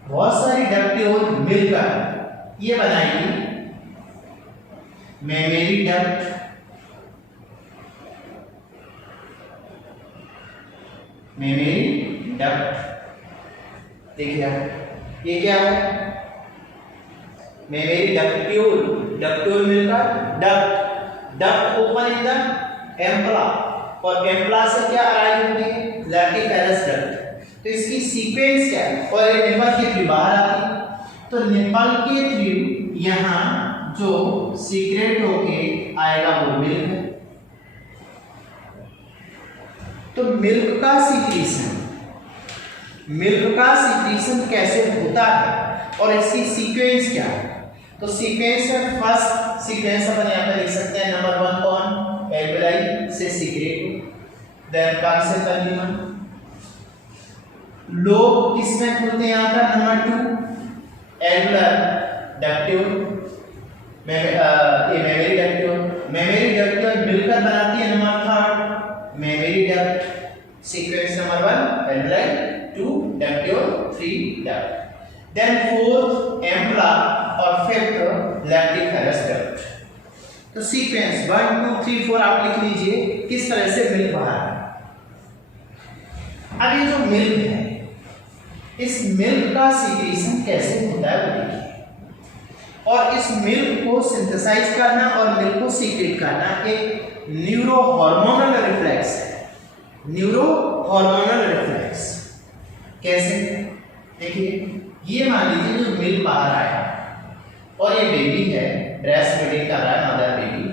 बहुत सारी डक्ट्यूल मिलकर ये बनाएंगी मेमरी डक्ट। Mammary duct. देखिए ये क्या है? Memory ductule. डक्ट्यूल मिलकर duct. Duct open in the ampulla, और एम्पला से क्या अराइव होती है? Lactiferous duct. तो इसकी सीक्वेंस क्या है? और ये निपल के थ्रू बाहर आती है, तो निपल के थ्रू यहाँ जो सीक्रेट होके आएगा वो मिल्क है। तो मिल्क का सीक्रेशन कैसे होता है और इसकी सीक्वेंस क्या है? तो सीक्वेंस में फर्स्ट सीक्वेंस अपन यहाँ पे लिख सकते हैं। नंबर 1 कौन? एल्वुलाई से सीक्रेट, देन कौन से ल्यूमन। लोब किसमें खुलते हैं? यहाँ का नंबर 2 एल्वुलर डक्ट्यूल, ये मेमरी डक्ट्यूल। मेमरी डक्ट्यूल मिलकर बनाती है number 3 mammary duct. Sequence number 1 alveoli, 2 ductule, 3 duct, then 4th ampulla और 5th लैक्टिफेरस डक्ट। तो सीक्वेंस 1 2 3 4 आप लिख लीजिए किस तरह से मिल्क बाहर है। अब ये जो मिल्क है, इस मिल्क का सीक्रेशन कैसे होता है वो देखिए। और इस मिल्क को सिंथेसाइज करना और मिल्क को सीक्रेट करना एक न्यूरो हार्मोनल रिफ्लेक्स है। न्यूरो हार्मोनल रिफ्लेक्स कैसे? देखिए ये मान लीजिए जो मिल्क बाहर आया और ये बेबी है, ब्रेस्ट फीडिंग कर रहा है मदर बेबी,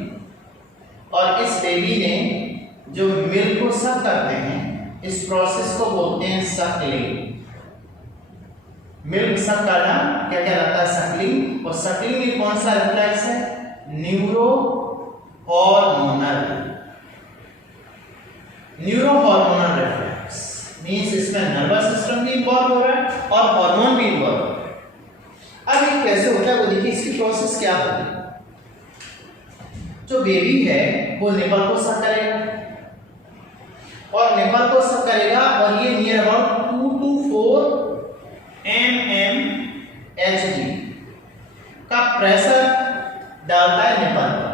और इस बेबी ने जो मिल्क को सक करते हैं, इस प्रोसेस को बोलते हैं सकलिंग। मिल्क सक करना क्या कहलाता है? सकलिंग। और सकलिंग में कौन सा रिफ्लेक्स है? Neuro hormonal. Neuro hormonal reflex means इसमें नर्वस सिस्टम भी इन्वॉल्व हो रहा है और हार्मोन भी इन्वॉल्व हो रहा है। अब ये कैसे होता है वो देखिए, इसकी प्रोसेस क्या होती है। जो बेबी है वो निपल को सक करेगा, और निपल को सब करेगा और ये नियर अबाउट 2 to 4 mmHg का प्रेशर डालता है निपल पर।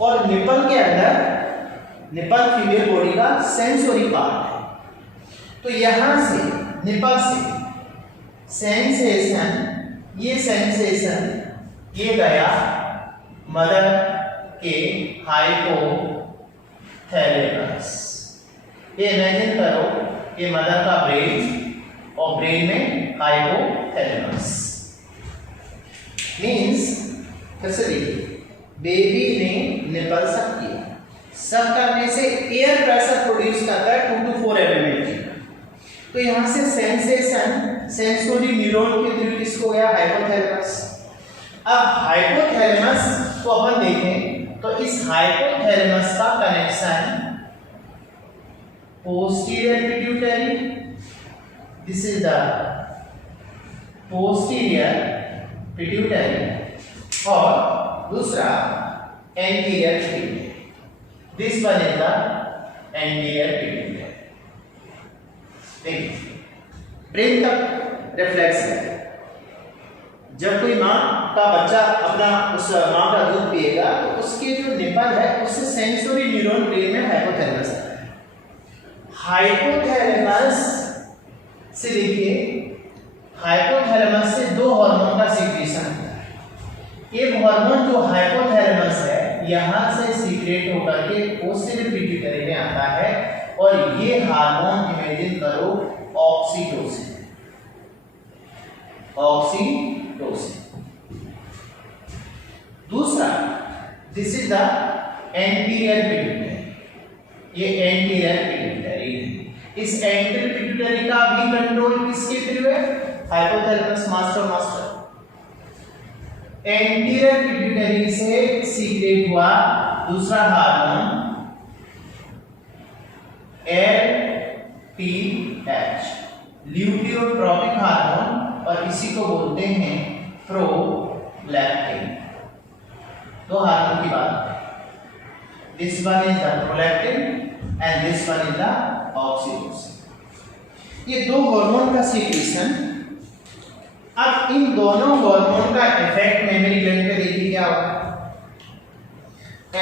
और निपल के अंदर, निपल फीमेल बॉडी का सेंसोरी पार्ट है, तो यहां से निपल से सेंसेशन, ये सेंसेशन ये गया मदर के हाइपोथैलेमस। ये इमेजिन करो ये मदर का ब्रेन और ब्रेन में हाइपोथैलेमस मींस कैसे देखिए बेबी ने निपल सक किया, सक करने से एयर प्रेशर प्रोड्यूस करता है 2 to 4 mmHg। तो यहां से सेंसेशन सेंसोरी न्यूरॉन के थ्रू किसको गया हाइपोथैलेमस। अब हाइपोथैलेमस को अपन देखें तो इस हाइपोथैलेमस का connection posterior pituitary, this is the posterior pituitary, और दूसरा anterior pituitary, this one is the anterior pituitary. देखिए ब्रेन तक रिफ्लेक्स है, जब कोई माँ का बच्चा अपना उस माँ का दूध पिएगा तो उसके जो निपल है उससे सेंसोरी न्यूरॉन ब्रेन में हाइपोथैलेमस है। हाइपोथैलेमस से देखिए हाइपोथैलेमस से 2 हार्मोन का सीक्रेशन होता है। एक हार्मोन जो हाइपोथैलेमस है यहाँ से सीक्रेट होकर के पोस्टीरियर पिट्यूटरी में आता है और ये हार्मोन इमेजिन करो ऑक्सीटोसिन, ऑक्सीटोसिन। दूसरा this is the anterior pituitary, ये एंटीरियर पिट्यूटरी है। इस एंटीरियर पिट्यूटरी का भी कंट्रोल किसके थ्रू है हाइपोथैलेमस मास्टर। एंटीरियर पिट्यूटरी से सीक्रेट हुआ दूसरा हार्मोन LPH, ल्यूटियोट्रोपिक हार्मोन, और इसी को बोलते हैं प्रोलैक्टिन। 2 हार्मोन की बात, this one is the prolactin and this one is the oxytocin. ये 2 हार्मोन का सीक्रेशन। अब इन दोनों हार्मोन का इफेक्ट मेमोरी ग्लैंड पे देखिए क्या होगा।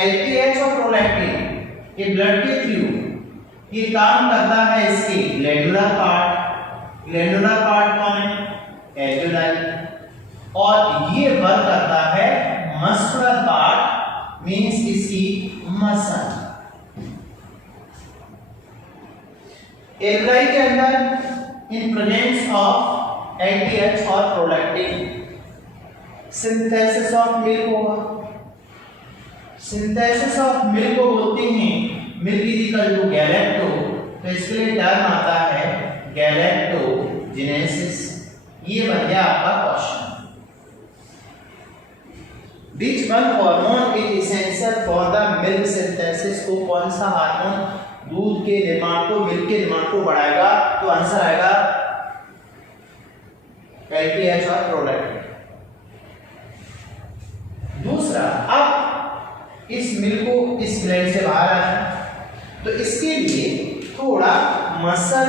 LPH और प्रोलैक्टिन ये ब्लड के थ्रू ये काम करता है इसके ग्लैंडुलर पार्ट कौन है एल्वेओलाई, और ये वर्क करता है मस्कुलर पार्ट मींस इसकी मसल। एल्वेओलाई के अंदर इन प्रेजेंस ऑफ LPH और प्रोलैक्टिन सिंथेसिस ऑफ मिल्क होगा। सिंथेसिस ऑफ मिल्क को बोलते हैं मिल्क इज इक्वल टू गैलेक्टो, तो इसके लिए टर्म आता है गैलेक्टोजेनेसिस। ये बन गया आपका question. Which one hormone is essential for the milk synthesis? को कौन सा हार्मोन दूध के निर्माण को, मिल्क के निर्माण को बढ़ाएगा? तो आंसर आएगा LPH और प्रोलैक्टिन। दूसरा, अब इस मिल्क को इस ग्लैंड से बाहर आना, तो इसके लिए थोड़ा मसल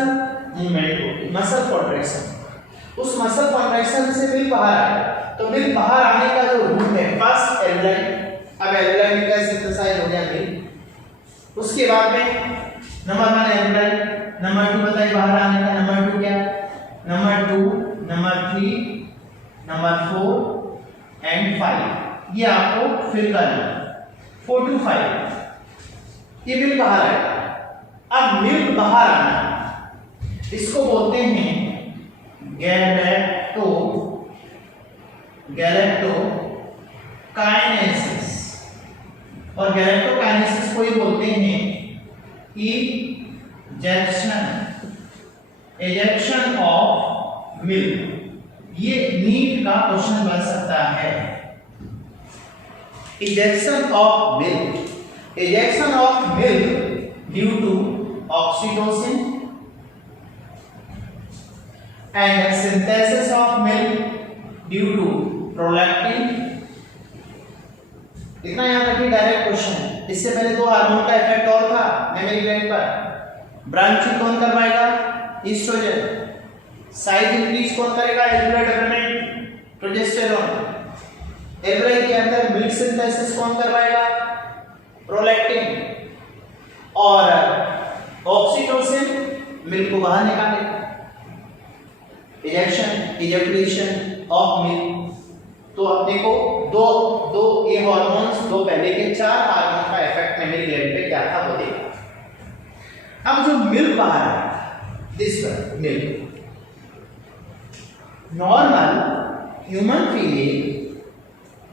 मूवमेंट होगी, मसल कॉन्ट्रैक्शन। उस मसल कॉन्ट्रैक्शन से मिल्क बाहर आएगा, तो मिल्क बाहर आने का जो रूट है फर्स्ट एल्वेओलाई, अब एल्वेओलाई का सिंथेसाइज हो गया मिल्क, उसके बाद में नंबर 1 एल्वेओलाई, नंबर 2 बताइए बाहर आने का, नंबर 2 क्या, नंबर 2, नंबर 3, नंबर 4 एंड 5, ये आपको फिल करना है। 4 to 5 ये मिल्क बाहर आएगा। अब मिल्क बाहर आना इसको बोलते हैं गैलेक्टोकाइनेसिस, और गैलेक्टोकाइनेसिस को ही बोलते हैं इजेक्शन ऑफ मिल्क। ये नीट का क्वेश्चन बन सकता है। ejection of milk due to oxytocin and synthesis of milk due to prolactin। इतना याद रखिए, डायरेक्ट क्वेश्चन है। इससे पहले दो हार्मोन का इफेक्ट और था मेमरी ग्लैंड पर। ब्रांचिंग कौन करवाएगा? ईस्ट्रोजन। साइज इंक्रीज कौन करेगा? एल्वियोलार डेवलपमेंट, प्रोजेस्टेरोन। एल्वियोलाई के अंदर मिल्क सिंथेसिस कौन करवाएगा? प्रोलैक्टिन। और ऑक्सीटोसिन मिल्क को बाहर निकालेगा। Ejection, ejaculation of milk. तो अपने को दो ये हार्मोन्स, दो पहले के 4 हार्मोन का इफेक्ट मेमरी ग्लैंड पे क्या था वो देखा। अब जो मिल्क बाहर है, this one milk, normal human female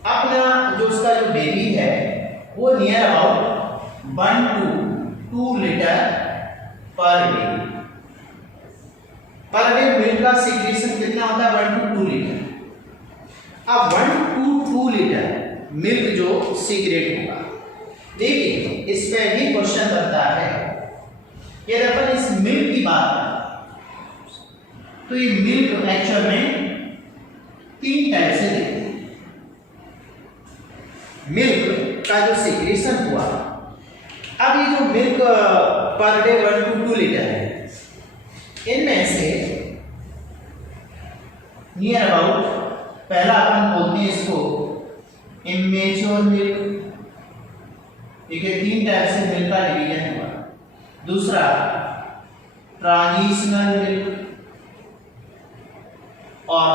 अपना जो उसका जो बेबी है वो near about 1 to 2 litre per day milk का सीक्रेशन कितना होता है? 1 to 2 लीटर। अब 1 to 2 लीटर मिल्क जो सीक्रेट होगा, देखिए इस पे भी क्वेश्चन बनता है। यदि अपन इस मिल्क की बात करें तो ये मिल्क एक्चुअल में 3 टाइप से देखते हैं। मिल्क का जो सीक्रेशन हुआ, अब ये जो milk per day 1 to 2 litre है, इनमें से नियर अबाउट पहला अपन बोलते हैं इसको इमेच्योर मिल्क, ठीक है, 3 टाइप से मिल्क का डिवीजन हुआ। दूसरा ट्रांजिशनल मिल्क, और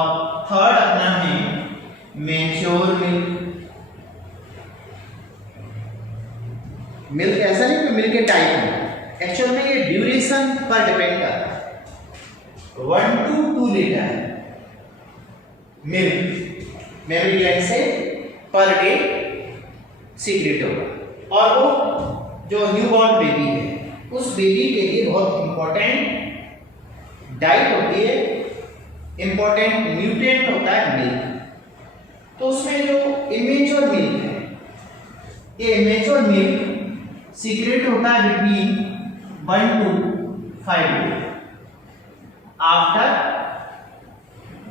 थर्ड अपना है मैच्योर मिल्क। मिल्क ऐसा नहीं कि मिल्क के टाइप है, एक्चुअल में ये ड्यूरेशन पर डिपेंड करता है। 1 to 2 litre milk mammary gland से पर डे सीक्रेट होगा। और वो जो न्यूबॉर्न बेबी है, उस बेबी के लिए बहुत इंपॉर्टेंट डाइट होती है, इंपॉर्टेंट न्यूट्रिएंट होता है मिल्क। तो उसमें जो इमेच्योर मिल्क है, ये इमेच्योर मिल्क सीक्रेट होता है between 1 to 5 days after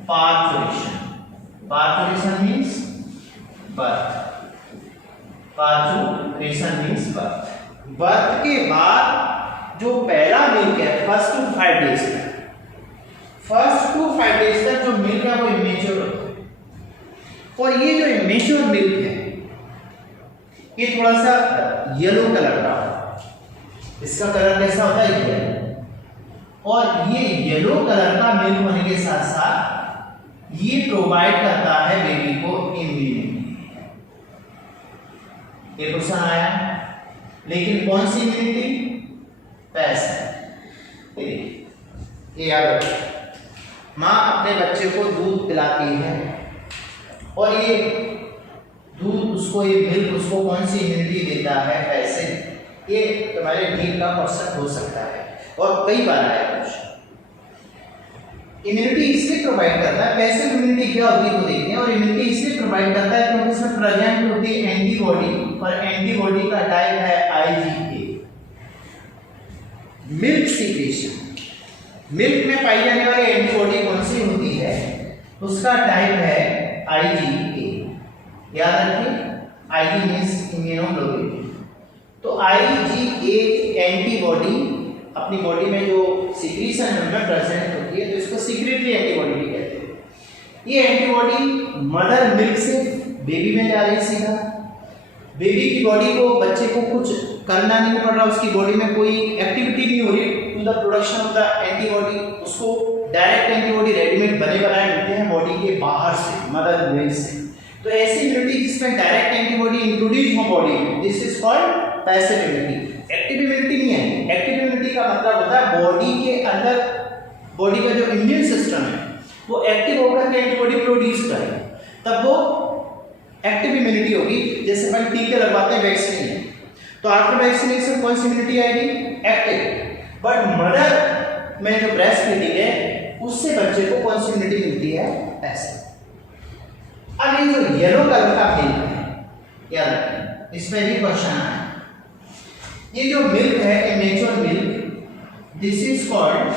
parturition. Parturition means birth. Parturition means birth. Birth के बाद जो पहला मिल्क है फर्स्ट टू 5 डेज तक, फर्स्ट टू 5 डेज तक जो मिल्क है वो इमेच्योर होता है। और ये जो इमेच्योर मिल्क है ये थोड़ा सा येलो कलर का होता है। इसका कलर कैसा होता है? येलो। और ये येलो कलर का मिल्क होने के साथ साथ ये प्रोवाइड करता है बेबी को इम्यूनिटी। ये क्वेश्चन आया, लेकिन कौन सी इम्यूनिटी? पैसिव। ये याद रखो, माँ अपने बच्चे को दूध पिलाती है और ये दूध उसको, ये मिल्क उसको कौन सी इम्यूनिटी देता है? पैसिव। ये तुम्हारे नीट का क्वेश्चन हो सकता है और कई बार आया क्वेश्चन। इम्यूनिटी इसलिए प्रोवाइड करता है, पैसिव इम्यूनिटी क्या होती है तो देखते हैं। और इम्यूनिटी इसलिए प्रोवाइड करता है क्योंकि इसमें प्रेजेंट होती है एंटीबॉडी, और एंटीबॉडी का टाइप है IgA। मिल्क सीक्रेशन, मिल्क में पाई जाने वाली एंटीबॉडी कौन सी होती है? उसका टाइप है IgA। याद रखिए, Ig मींस इम्यूनोग्लोबुलिन। तो IgA एंटीबॉडी अपनी बॉडी में जो सीक्रेशन में प्रेजेंट होती है, तो इसको सीक्रेटरी एंटीबॉडी भी कहते हैं। ये एंटीबॉडी मदर मिल्क से बेबी में जा रही है सीधा। बेबी की बॉडी को, बच्चे को कुछ करना नहीं पड़ रहा, उसकी बॉडी में कोई एक्टिविटी नहीं हो रही to the production of the antibody. उसको डायरेक्ट एंटीबॉडी रेडीमेड बने बनाए मिलते हैं बॉडी के बाहर से, मदर मिल्क से। तो ऐसी इम्यूनिटी जिसमें डायरेक्ट एंटीबॉडी इंट्रोड्यूस हो बॉडी में, this is called passive immunity. Active immunity नहीं है। एक्टिव इम्यूनिटी का मतलब होता है बॉडी के अंदर, बॉडी का जो इम्यून सिस्टम है वो एक्टिव होकर के एंटीबॉडी प्रोड्यूस करे, तब वो एक्टिव इम्यूनिटी होगी। जैसे अपन टीके लगवाते हैं, वैक्सीन, तो आफ्टर वैक्सीनेशन कौन सी इम्यूनिटी आएगी? एक्टिव। बट मदर में जो ब्रेस्ट फीडिंग है उससे बच्चे को कौन सी इम्यूनिटी मिलती है? ऐसे। अब ये जो येलो कलर का मिल्क है, याद रखें, इसमें भी क्वेश्चन आया। ये जो मिल्क है, immature milk, this is called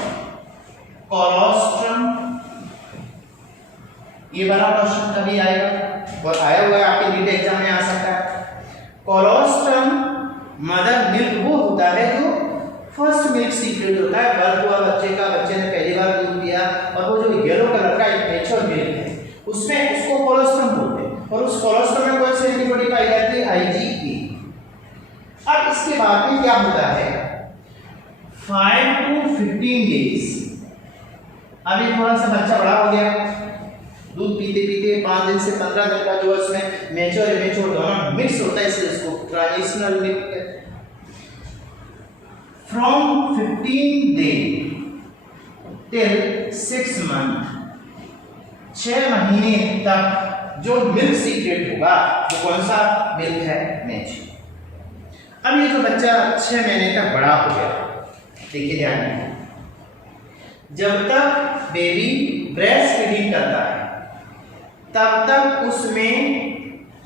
colostrum. ये बड़ा क्वेश्चन कभी आएगा और आया हुआ है, आपके नीट एग्जाम में आ सकता है। कोलोस्ट्रम मदर मिल्क वो होता है जो फर्स्ट मिल्क सीक्रेट होता है, बर्थ हुआ बच्चे का, बच्चे ने पहली बार दूध पिया, और वो जो येलो कलर का इमेच्योर मिल्क है उसमें उसको कोलोस्ट्रम बोलते हैं, और उस कोलोस्ट्रम में कौन सी एंटीबॉडी पाई जाती है? IgE। अब इसके बाद में क्या होता है, 5 to 15 डेज, अभी थोड़ा सा बच्चा बड़ा हो गया, दूध पीते पीते 5 दिन से 15 दिन का जो उसमें मैच्योर इमेच्योर दोनों मिक्स होता है, इसलिए इसको ट्रांजिशनल मिल्क कहते हैं। फ्रॉम 15 डे टिल 6 मंथ, 6 महीने तक जो मिल्क सीक्रेट होगा वो कौन सा मिल्क है? मैच्योर। अब ये जो बच्चा 6 महीने तक बड़ा हो गया, देखिए ध्यान में, जब तक बेबी ब्रेस्ट फीडिंग करता है तब तक उसमें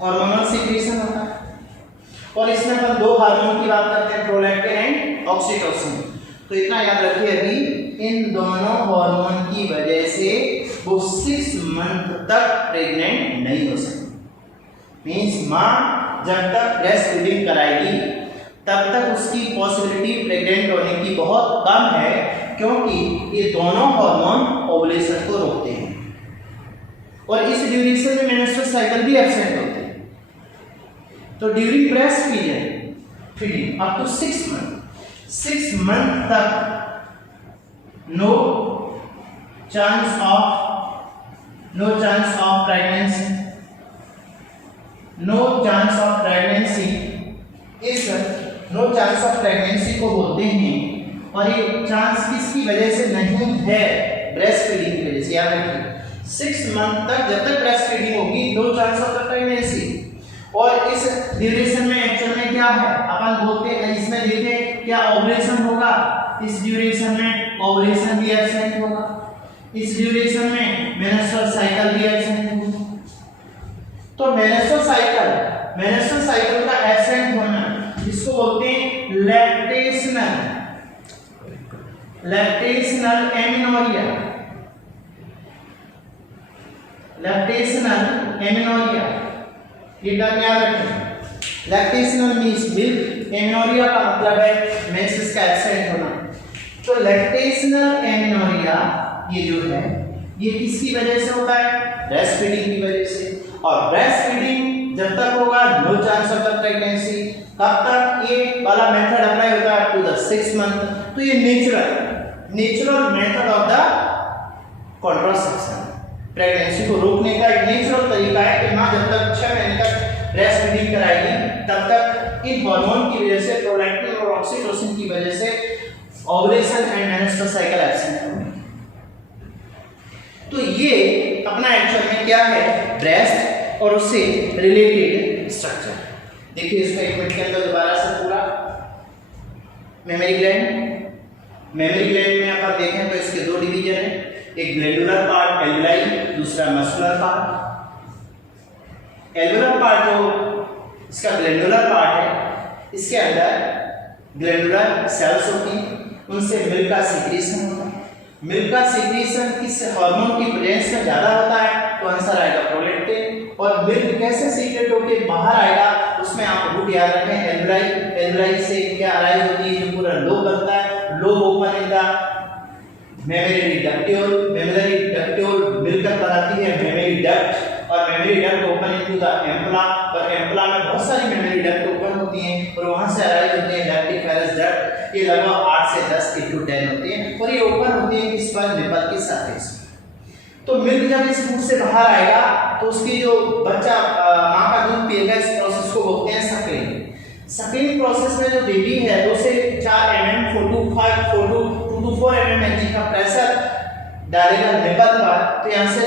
हार्मोनल सीक्रेशन होता है, और इसमें अपन 2 हार्मोन की बात करते हैं, प्रोलैक्टिन एंड ऑक्सीटोसिन। तो इतना याद रखिए, अभी इन दोनों हार्मोन की वजह से वो 6 मंथ तक प्रेग्नेंट नहीं हो सकती। मीन्स माँ जब तक ब्रेस्ट फीडिंग कराएगी तब तक उसकी पॉसिबिलिटी प्रेग्नेंट होने की बहुत कम है, क्योंकि ये दोनों हार्मोन ओवुलेशन को रोकते हैं, और इस ड्यूरेशन में मेंस्ट्रुअल साइकिल भी एब्सेंट होते हैं। तो during breastfeeding up to 6 month तक नो चांस ऑफ प्रेगनेंसी इस नो चांस ऑफ प्रेगनेंसी को बोलते हैं, और ये चांस किसकी वजह से नहीं है? ब्रेस्ट फीडिंग की वजह से। याद रखिए 6 मंथ तक जब तक ब्रेस्ट फीडिंग होगी नो चांस ऑफ प्रेगनेंसी, और इस ड्यूरेशन में एक्चुअल में क्या है, अपन बोलते हैं इसमें देखें क्या ओवुलेशन होगा, इस ड्यूरेशन में ओवुलेशन भी एब्सेंट होगा, इस ड्यूरेशन में मेंस्ट्रुअल साइकिल भी एब्सेंट होगा। तो मेंस्ट्रुअल साइकिल का एब्सेंट होना इसको बोलते हैं लैक्टेशनल एमेनोरिया। ये टर्म याद रखें। लैक्टेशनल मींस मिल्क, एमेनोरिया का मतलब है मेंसेस का एब्सेंट होना। तो लैक्टेशनल एमेनोरिया ये जो है ये किसकी वजह से होता है? ब्रेस्ट फीडिंग की वजह से। और ब्रेस्ट फीडिंग जब तक होगा नो चांस ऑफ प्रेगनेंसी, कब तक ये वाला मेथड अप्लाई होता है? To the 6 month. तो ये natural method of the contraception, pregnancy को रोकने का एक नेचुरल तरीका है कि मां जब तक 6 महीने तक ब्रेस्ट फीडिंग कराएगी तब तक इन हार्मोन की वजह से, प्रोलैक्टिन और ऑक्सीटोसिन की वजह से ovulation and menstrual cycle absent होगी। तो ये अपना एक्चुअल में क्या है? ब्रेस्ट और उससे रिलेटेड स्ट्रक्चर। देखिए इसका एक मिनट के अंदर दोबारा से पूरा मेमोरी ग्लैंड में अपन देखें तो इसके 2 डिवीजन है, एक ग्लैंडुलर पार्ट एल्वुलाई, दूसरा मस्कुलर पार्ट। एल्वुलर पार्ट जो इसका ग्लैंडुलर पार्ट है, इसके अंदर ग्लैंडुलर सेल्स होती हैं, उनसे मिल्क का सीक्रेशन होता है। मिल्क का सीक्रेशन किस हार्मोन की प्रेजेंस में ज्यादा होता है? तो आंसर आएगा प्रोलैक्टिन। और मिल्क कैसे सीक्रेट होकर बाहर आएगा उसमें आप रूट याद रखें, एल्वुलाई से क्या अराइज होती है? जो पूरा लोब बनता है, lobe open in the mammary ductule मिलकर बनाती है मेमोरी डक्ट, और mammary duct open into the ampulla, और एम्पला में बहुत सारी मेमोरी डक्ट ओपन होती हैं और वहां से अराइज होते हैं लैक्टिफेरस डक्ट। ये लगभग 8 से 10 into 10 होते हैं, और ये ओपन होती है किस पर? निपल की सरफेस। तो मिल्क जब इस रूट से बाहर आएगा तो उसकी जो बच्चा मां का दूध पिएगा, इस प्रोसेस को बोलते हैं सकिंग प्रोसेस में जो बेबी है 2 से 4 mm 2 to 4 mm एनर्जी का प्रेशर डालेगा निपल पर, तो यहाँ से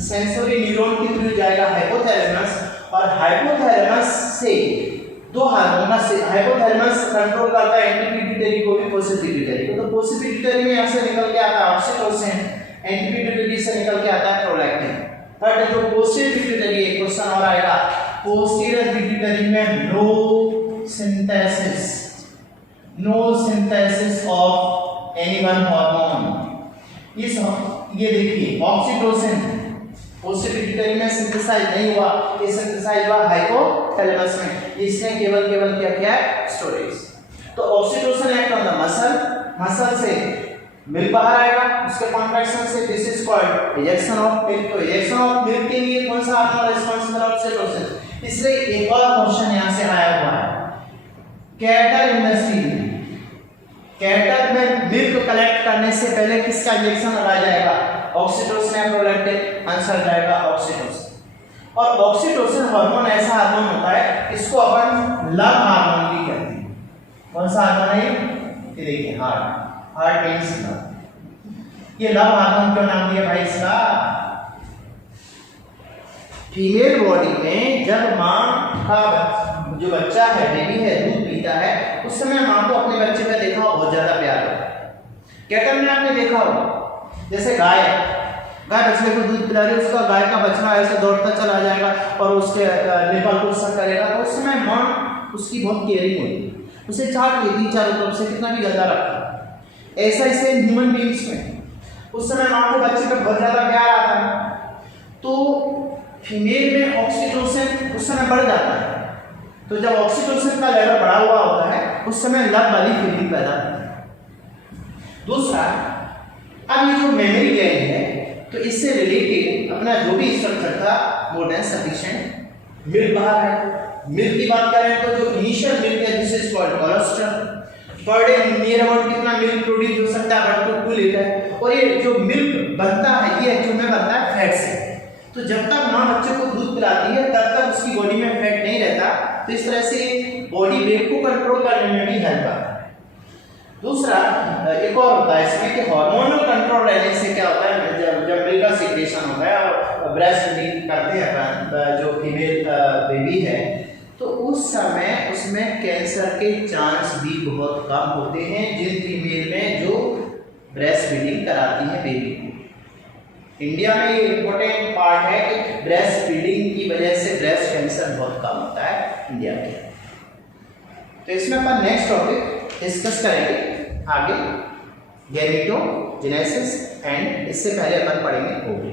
सेंसरी न्यूरॉन के थ्रू जाएगा हाइपोथैलेमस, और हाइपोथैलेमस से 2 हार्मोन से हाइपोथैलेमस कंट्रोल करता है एंटीपिट्यूटरी को भी पोस्टीपिट्यूटरी को। तो पोस्टीपिट्यूटरी में यहाँ से निकल के आता है ऑक्सीटोसिन, एंटीपिट्यूटरी से निकल के आता है प्रोलैक्टिन। बट जो पोस्टीरियर पिट्यूटरी, एक क्वेश्चन और आएगा, पोस्टीरियर पिट्यूटरी में no synthesis of any one hormone. ये देखिए ऑक्सीटोसिन पोस्टिपिट्यूटरी में सिंथेसाइज नहीं हुआ, ये सिंथेसाइज हुआ हाइपोथैलेमस में, इसने केवल क्या किया है, स्टोरेज। तो oxytocin act on the muscle, muscle से मिल्क बाहर आएगा, उसके कॉन्ट्रैक्शन से this is called ejection of milk. तो इजेक्शन ऑफ मिल्क के लिए कौन सा हार्मोन रिस्पांसिबल है, ऑक्सीटोसिन। इसलिए एक और क्वेश्चन यहां से आया हुआ है, कैटल इंडस्ट्री में कैटल में मिल्क कलेक्ट करने से पहले किसका इंजेक्शन लगाया जाएगा, ऑक्सीटोसिन या प्रोलैक्टिन, आंसर जाएगा ऑक्सीटोसिन। और ऑक्सीटोसिन हार्मोन ऐसा हार्मोन होता है, इसको अपन लव हार्मोन भी कहते हैं। कौन सा हार्मोन है ये देखिए, हार्ट मींस लव। ये लव हार्मोन क्यों नाम दिया भाई इसका, फीमेल बॉडी में जब मां का जो बच्चा है, बेबी है, दूध पीता है, उस समय मां को अपने बच्चे पे देखा हो बहुत ज्यादा प्यार होता है। कैटल में आपने देखा हो, जैसे गाय बछड़े को दूध पिला रही है, उसका गाय का बछड़ा ऐसे दौड़ता चला जाएगा और उसके निपल को सब करेगा, तो उस समय मां उसकी बहुत केयरिंग होती है, उसे चाट लेती है चारों तरफ से, कितना भी गंदा रखता। ऐसा ही सेम ह्यूमन बीइंग्स में उस समय मां को बच्चे पे बहुत ज्यादा प्यार आता है, तो फीमेल में ऑक्सीटोसिन उस समय बढ़ जाता है। तो जब ऑक्सीटोसिन का लेवल बढ़ा हुआ होता है, उस समय लव वाली फीलिंग पैदा होती है। दूसरा, अब ये जो मेमोरी ग्लैंड है, तो इससे रिलेटेड अपना जो भी स्ट्रक्चर था, मोर देन सफिशिएंट मिल्क बाहर है। मिल्क की बात करें तो जो इनिशियल मिल्क है, this is called cholesterol. Per day near about कितना मिल्क प्रोड्यूस हो सकता है, अप टू 2 लीटर। और ये जो मिल्क बनता है, ये एक्चुअल में बनता है फैट से। तो जब तक मां बच्चे को दूध पिलाती है, तब तक उसकी बॉडी में फैट नहीं रहता, तो इस तरह से बॉडी वेट को कंट्रोल करने में भी हेल्प करता है। दूसरा, एक और होता है इसमें कि हार्मोनल कंट्रोल रहने से क्या होता है, जब मिल्क का सिक्रेशन होता है और ब्रेस्ट फीडिंग करते हैं अपन, जो फीमेल बेबी है, तो उस समय उसमें कैंसर के चांस भी बहुत कम होते हैं, जिन फीमेल में जो ब्रेस्ट फीडिंग कराती है बेबी को। इंडिया में ये इम्पोर्टेंट पार्ट है कि ब्रेस्ट फीडिंग की वजह से ब्रेस्ट कैंसर बहुत कम होता है इंडिया में। तो इसमें अपन नेक्स्ट टॉपिक डिस्कस करेंगे आगे, गैमेटोजेनेसिस एंड, इससे पहले अपन पढ़ेंगे ओवरी।